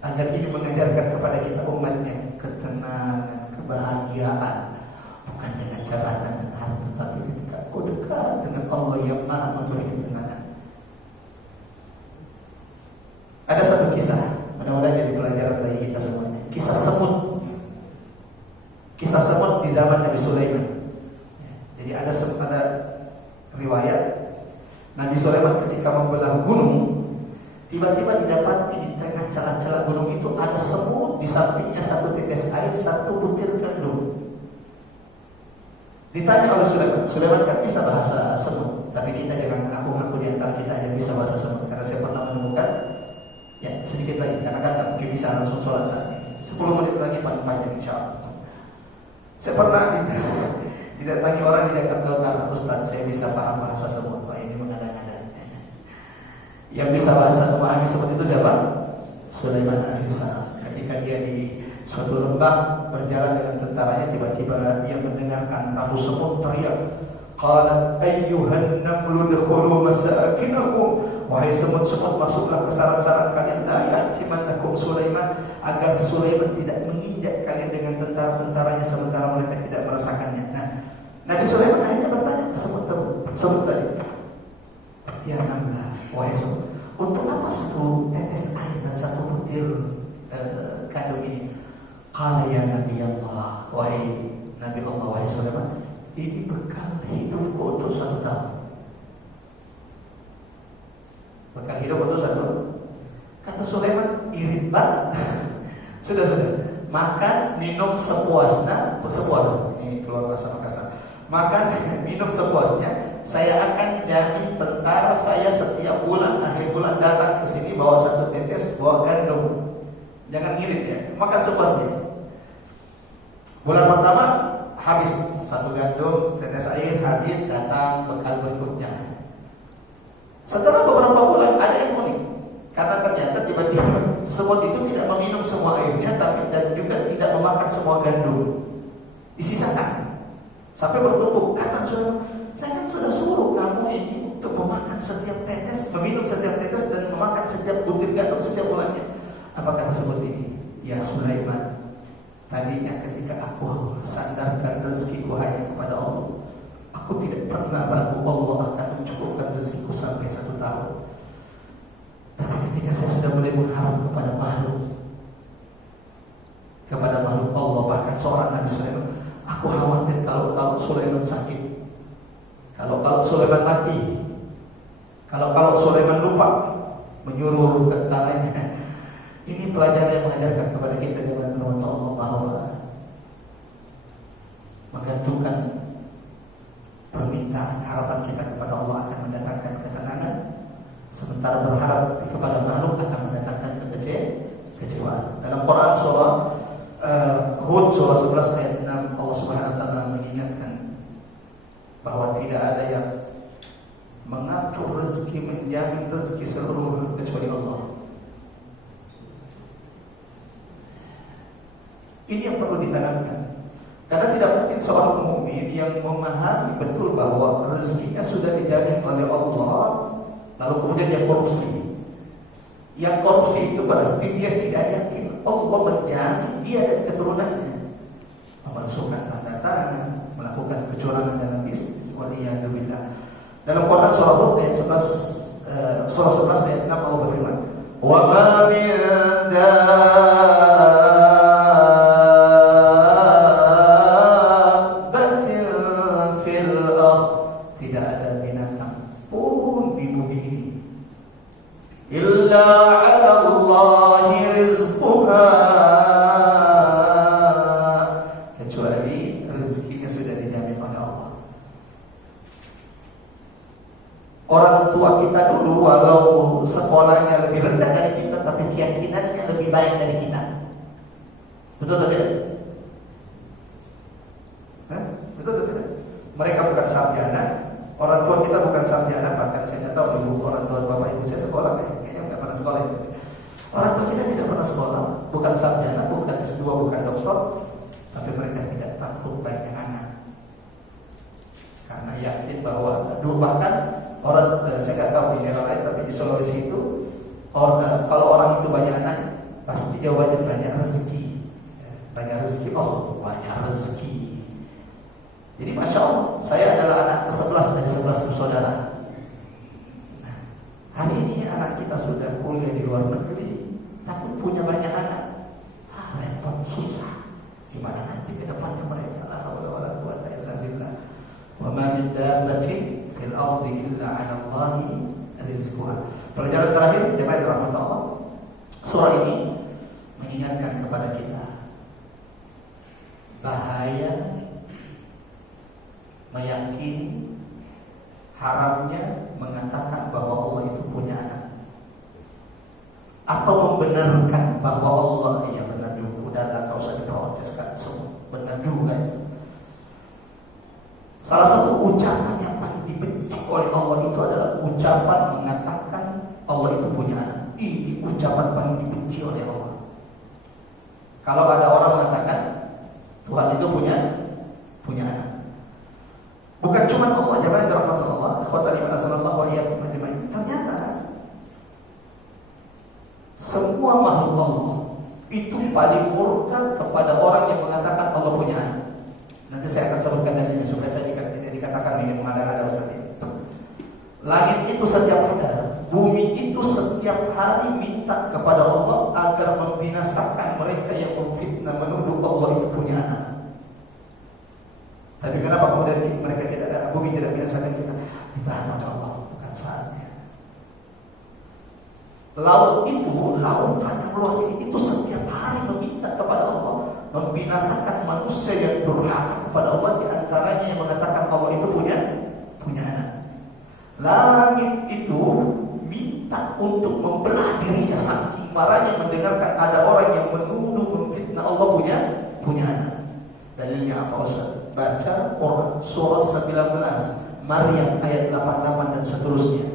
Agar ini mengajarkan kepada kita umatnya ketenangan, kebahagiaan, bukan dengan jabatan dan harta, tapi ketika kau dekat dengan Allah yang Maha memberi ketenangan. Ada satu kisah, mudah-mudahan jadi pelajaran bagi kita semuanya. Kisah semut. Kisah semut di zaman Nabi Sulaiman. Jadi ada riwayat Nabi Sulaiman ketika membelah gunung, tiba-tiba didapati di tengah celah-celah gunung itu ada semut, di sampingnya satu tetes air, satu butir gandum. Ditanya oleh Sulaiman kan bisa bahasa semut, tapi kita jangan ngaku-ngaku di antara kita aja bisa bahasa semut, karena saya pernah menemukan. Ya sedikit lagi, karena kan tak mungkin bisa langsung sholat saat ini. 10 menit lagi paling panjang insya Allah. Saya pernah didatangi orang di Jakarta Utara, Ustaz, saya bisa paham bahasa semut. Pak, ini mengada-ngada. Yang bisa bahasa memahami semut itu siapa? Sulaiman alaihissalam. Ketika dia di suatu lembah berjalan dengan tentaranya, tiba-tiba dia mendengarkan ratu semut teriak, qalat ayyuhan namlu dkhulu masakinakum, wahai semut-semut masuklah ke sarang-sarang kalian, la yahtimannakum Sulaiman, agar Sulaiman tidak menginjak kalian dengan tentara-tentaranya sementara mereka tidak merasakannya. Nah, Nabi Sulaiman akhirnya bertanya ke semut tadi, ya namlah, wahai semut, untuk apa satu tetes air dan satu butir gandum ini? Qala ya Nabi Allah, wahai Nabi Allah, wahai Sulaiman, ini bekal hidupku untuk 1 tahun. Bekal hidup untuk 1. Kata Sulaiman, irit banget. Sudah. Makan, minum sepuasnya. Ini keluar bahasa Makassar. Makan, minum sepuasnya. Saya akan jamin tentara saya setiap bulan, akhir bulan datang ke sini bawa 1 tetes, bawa gandum. Jangan irit ya, makan sepuasnya. Bulan pertama habis 1 gandum, tetes air habis, datang bekal berikutnya. Setelah beberapa bulan ada yang unik, karena ternyata tiba-tiba semut itu tidak meminum semua airnya, tapi dan juga tidak memakan semua gandum, disisakan sampai bertumpuk. Kata Sulaiman, saya kan sudah suruh kamu ini untuk memakan setiap tetes, meminum setiap tetes dan memakan setiap butir gandum setiap bulannya. Apa kata semut ini? Ya Sulaiman, tadinya ketika aku sandarkan rezekiku hanya kepada Allah, aku tidak pernah ragu Allah akan mencukupkan rezekiku sampai 1 tahun. Tapi ketika saya sudah mulai mengharap kepada makhluk Allah, bahkan seorang Nabi Sulaiman, aku khawatir kalau Sulaiman sakit, kalau Sulaiman mati, kalau Sulaiman lupa menyuruh tentaranya. Ini pelajaran yang mengajarkan kepada kita dengan Allah bahwa menggantungkan permintaan harapan kita kepada Allah akan mendatangkan ketenangan, sementara berharap kepada makhluk akan mendatangkan kekecewaan. Dalam Quran surah Hud surah 11 ayat 6, Allah Subhanahu wa taala mengingatkan bahwa tidak ada yang mengatur rezeki, menjamin rezeki seluruh kecuali Allah. Ini yang perlu ditanamkan, karena tidak mungkin seorang mukmin yang memahami betul bahwa rezekinya sudah dijamin oleh Allah, lalu kemudian dia korupsi. Yang korupsi itu berarti dia tidak yakin Allah menjamin dia dan keturunannya, memasukkan tanda tangan, melakukan kecurangan dalam bisnis. Waliyadzubillah. Dalam Quran surah Hud ayat 11, surah 11 ayat 6 Allah berfirman, "Wa ma min sekolahnya lebih rendah dari kita, tapi keyakinannya lebih baik dari kita. Betul atau tidak? Betul atau tidak? Mereka bukan sarjana, orang tua kita bukan sarjana, bahkan saya tidak tahu ibu orang tua bapak ibu saya sekolah, kayaknya nggak pernah sekolah itu. Orang tua kita tidak pernah sekolah, bukan sarjana, bukan S2, bukan doktor, tapi mereka tidak takut banyak anak, karena yakin bahwa bahkan orang, saya nggak tahu di daerah lain, tapi di Sulawesi itu kalau orang itu banyak anak, pasti jawabannya banyak rezeki. Banyak rezeki, oh banyak rezeki. Jadi Masya Allah, saya adalah anak ke-11 dari 11 bersaudara. Nah, hari ini anak kita sudah kuliah di luar negeri, tapi punya banyak anak. Repot, susah. Gimana nanti ke depannya mereka? La haula wala quwwata illa billah. Wa ma min dabbatin fil ardi illa 'ala Allahi rizquha. Pelajaran terakhir jemaah rahmat Allah. Surah ini mengingatkan kepada kita bahaya meyakini, haramnya mengatakan bahwa Allah itu punya anak, atau membenarkan bahwa Allah, iya benar juga, udahlah gak usah diproteskan, semua benar juga itu. Salah satu ucapan yang paling dibenci oleh Allah itu adalah ucapan mengatakan Allah itu punya anak. Ini ucapan paling dibenci oleh Allah. Kalau ada orang mengatakan Tuhan itu punya anak, bukan cuma Allah, jemaah rahmat Allah, khotari sallallahu alaihi wasallam. Ternyata semua makhluk Allah itu paling murka kepada orang yang mengatakan Allah punya anak. Nanti saya akan sebutkan dalilnya supaya saya tidak dikatakan ini mengada-ada Ustaz. Langit itu setiap hari, bumi itu setiap hari minta kepada Allah agar membinasakan mereka yang memfitnah menuduh Allah itu punya anak. Tapi kenapa kemudian mereka tidak, bumi tidak binasakan kita? Ditahan oleh Allah, bukan saatnya. Laut itu, lautan yang luas ini, itu setiap hari meminta kepada Allah membinasakan manusia yang durhaka kepada Allah. Di antaranya yang mengatakan Allah itu punya anak. Langit itu minta untuk membelah dirinya saking marahnya mendengarkan ada orang yang menuduh memfitnah Allah punya anak. Dalilnya apa Ustaz? Baca Quran surah 19 Maryam ayat 88 dan seterusnya.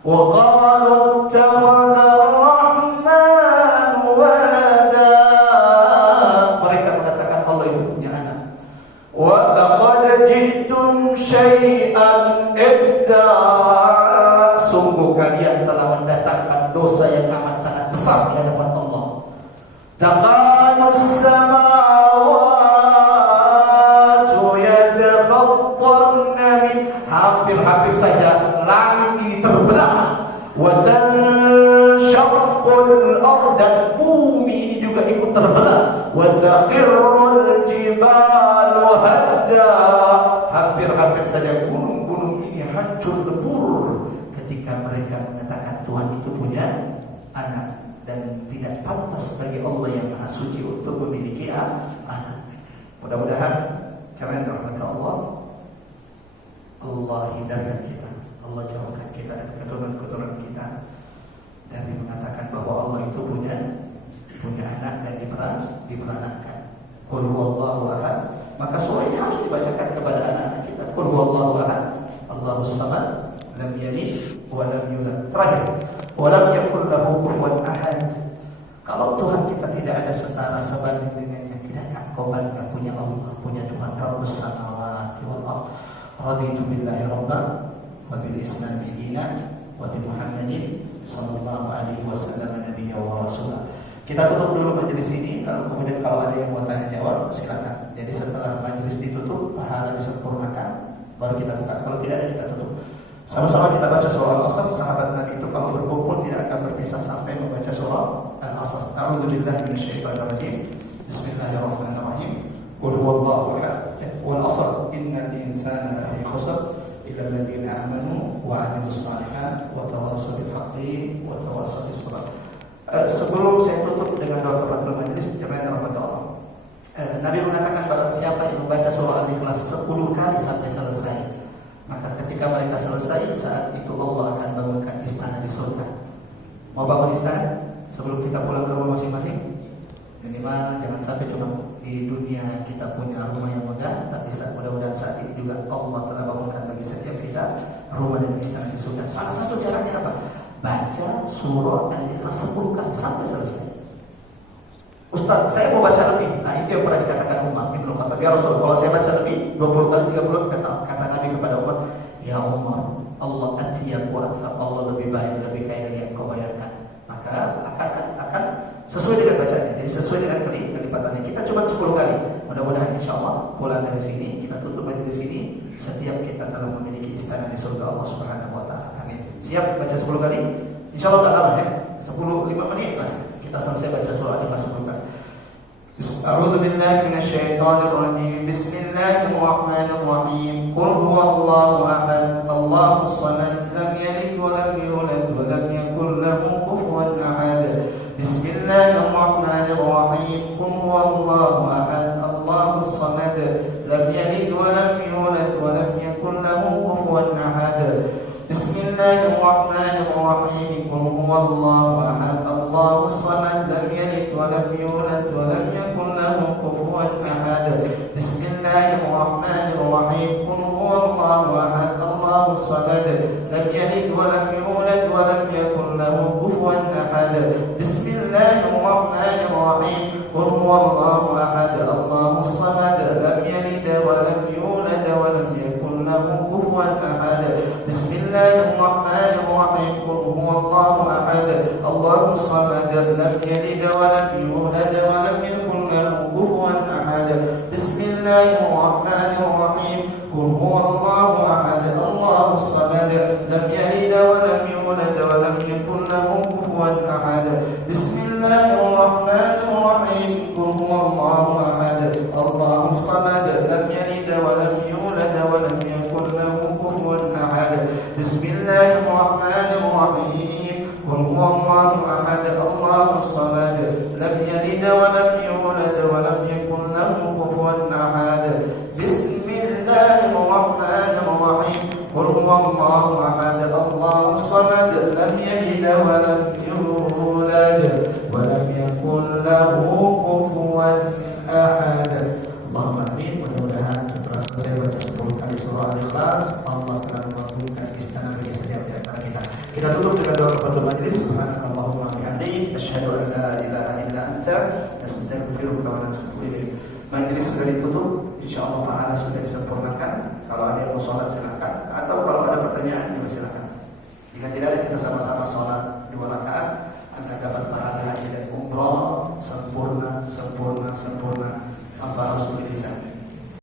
Wa qalu ittakhadha ar-rahman walada. Mereka mengatakan Allah itu punya anak. Wa laqad ji'tum syai'an idda. Sungguh kalian telah mendatangkan dosa yang amat sangat besar di hadapan Allah. Taqanus samawati yatafattarna min. Hampir saja langit ini terbelah. Wa tanshaqqul ard, dan bumi ini juga ikut terbelah. Wa takhirrul jibalu hadda. Hampir saja gunung-gunung ini hancur lebur ketika mereka mengatakan Tuhan itu punya anak, dan tidak pantas bagi Allah yang Maha Suci untuk memiliki anak. Mudah-mudahan cara yang terhormat Allah hindarkan kita, Allah jauhkan kita dan keturunan kita dari mengatakan bahwa Allah itu punya anak dan diperanakkan. Qul huwallahu ahad. Maka surah ini harus dibacakan kepada anak-anak kita. Qul huwallahu ahad, Allahus samad, lam yalid wa lam yulad. Terakhir, wa lam yakul lahu kufuwan ahad. Kalau Tuhan kita tidak ada setara sebanding dengannya, tidakkah kau bangga punya Allah, punya Tuhan Rabbus samawati wal ardh. Raditu billahi rabban wa bil islam dinan wa bi Muhammadin sallallahu alaihi wasallam nabiyya wa rasulah. Kita tutup dulu majelis ini, lalu kemudian kalau ada yang mau tanya jawab silakan. Jadi setelah majelis ditutup, pahala disempurnakan, baru kita buka. Kalau tidak ada kita tutup. Sama-sama kita baca surah Al-Asr. Sahabat Nabi itu kalau berkumpul tidak akan berpisah sampai membaca surah Al-Asr. A'udzubillahi minasyaitonir rajim. Bismillahirrahmanirrahim. Qul huwallahu ahad. Wal 'asr innal insana lafi khusr illa alladziina aamanu wa 'amilus shalihaati wa tawassaw bil haqqi wa tawassaw bis sabr. Sebelum saya tutup dengan doa kafaratul majelis, jemaah rahmat Allah. Nabi mengatakan barang siapa yang membaca surah Al-Ikhlas 10 kali sampai selesai, maka ketika mereka selesai, saat itu Allah akan bangunkan istana di surga. Mau bangun istana sebelum kita pulang ke rumah masing-masing? Minimal jangan sampai cuma di dunia kita punya rumah yang megah, tapi mudah-mudahan saat ini juga Allah telah bangunkan bagi setiap kita rumah dan istana di surga. Salah satu caranya apa? Baca surah Al-Ikhlas 10 kali sampai selesai. Ustaz, saya mau baca lebih. Nah, itu yang pernah dikatakan Umar bin Khattab. Ya Rasul, kalau saya baca lebih 20 kali, 30 kata Nabi kepada Umar, ya Umar, Allah atiyaq wa akthar. Allah lebih baik, lebih kaya dari yang kau bayangkan. Maka akan sesuai dengan bacanya. Jadi sesuai dengan kelipatannya. Kita cuma 10 kali. Mudah-mudahan insyaallah pulang dari sini, kita tutup majelis ini, setiap kita telah memiliki istana di surga Allah Subhanahu wa taala. Amin. Siap baca 10 kali? Insyaallah tak lama ya. 5 menit lah. Kita selesai baca surah Al-Ikhlas 10 kali. A'udzu billahi minasyaitonir rajim. Bismillahirrahmanirrahim. Qul huwallahu ahad, Allahus samad, lam yalid wa lam yulad wa lam yakul lahu kufuwan ahad. Bismillahirrahmanirrahim. Qul huwallahu ahad, Allahus samad, lam yalid wa lam yulad wa lam yakul lahu kufuwan ahad. Bismillahirrahmanirrahim. Qul huwallahu ahad, Allahus samad, lam yalid wa lam yulad wa lam yakul lahu kufuwan ahad. Bismillahirrahmanirrahim. Qul huwallahu ahad, Allahus samad, lam yalid wa lam yulad wa lam yakul lahu kufuwan ahad. Bismillahirrahmanirrahim. Qul huwallahu ahad, Allahus samad, lam yalid wa lam yulad wa lam yakul lahu kufuwan ahad. Bismillahirrahmanirrahim. Qul huwallahu ahad, Allahus samad, lam yalid wa lam yulad wa lam yakul lahu kufuwan ahad. Bismillahirrahmanirrahim. Qul huwallahu ahad, Allahus samad, lam yalid wa lam yulad wa lam yakul lahu kufuwan ahad. Bismillahirrahmanirrahim. Qul huwallahu ahad, Allahus samad, lam yalid wa lam ولم يكن له كفوا أحد. بسم الله الرحمن الرحيم. قل هو الله أحد الله الصمد لم يلد ولم يولد ولم يكن له كفوا أحد. بسم الله الرحمن الرحيم. قل هو الله أحد الله الصمد لم يلد ولم يولد ولم يكن له كفوا أحد. Allahumma amin. Mudah-mudahan setelah selesai baca 10 kali surah Al-Ikhlas, Allah telah mengabulkan istana bagi setiap di antara kita. Kita tutup dengan doa kepada majelis. Subhanakallahumma bihamdik, asyhadu an la ilaha illa anta, astaghfiruka wa atubu ilaik. Majelis sudah ditutup, insyaallah taala sudah disempurnakan. Kalau ada yang mau sholat silakan, atau kalau ada pertanyaan juga silakan. Jika tidak ada, kita sama-sama sholat 2 rakaat agar dapat pahala haji dan umrah sempurna. Apa harus bisa?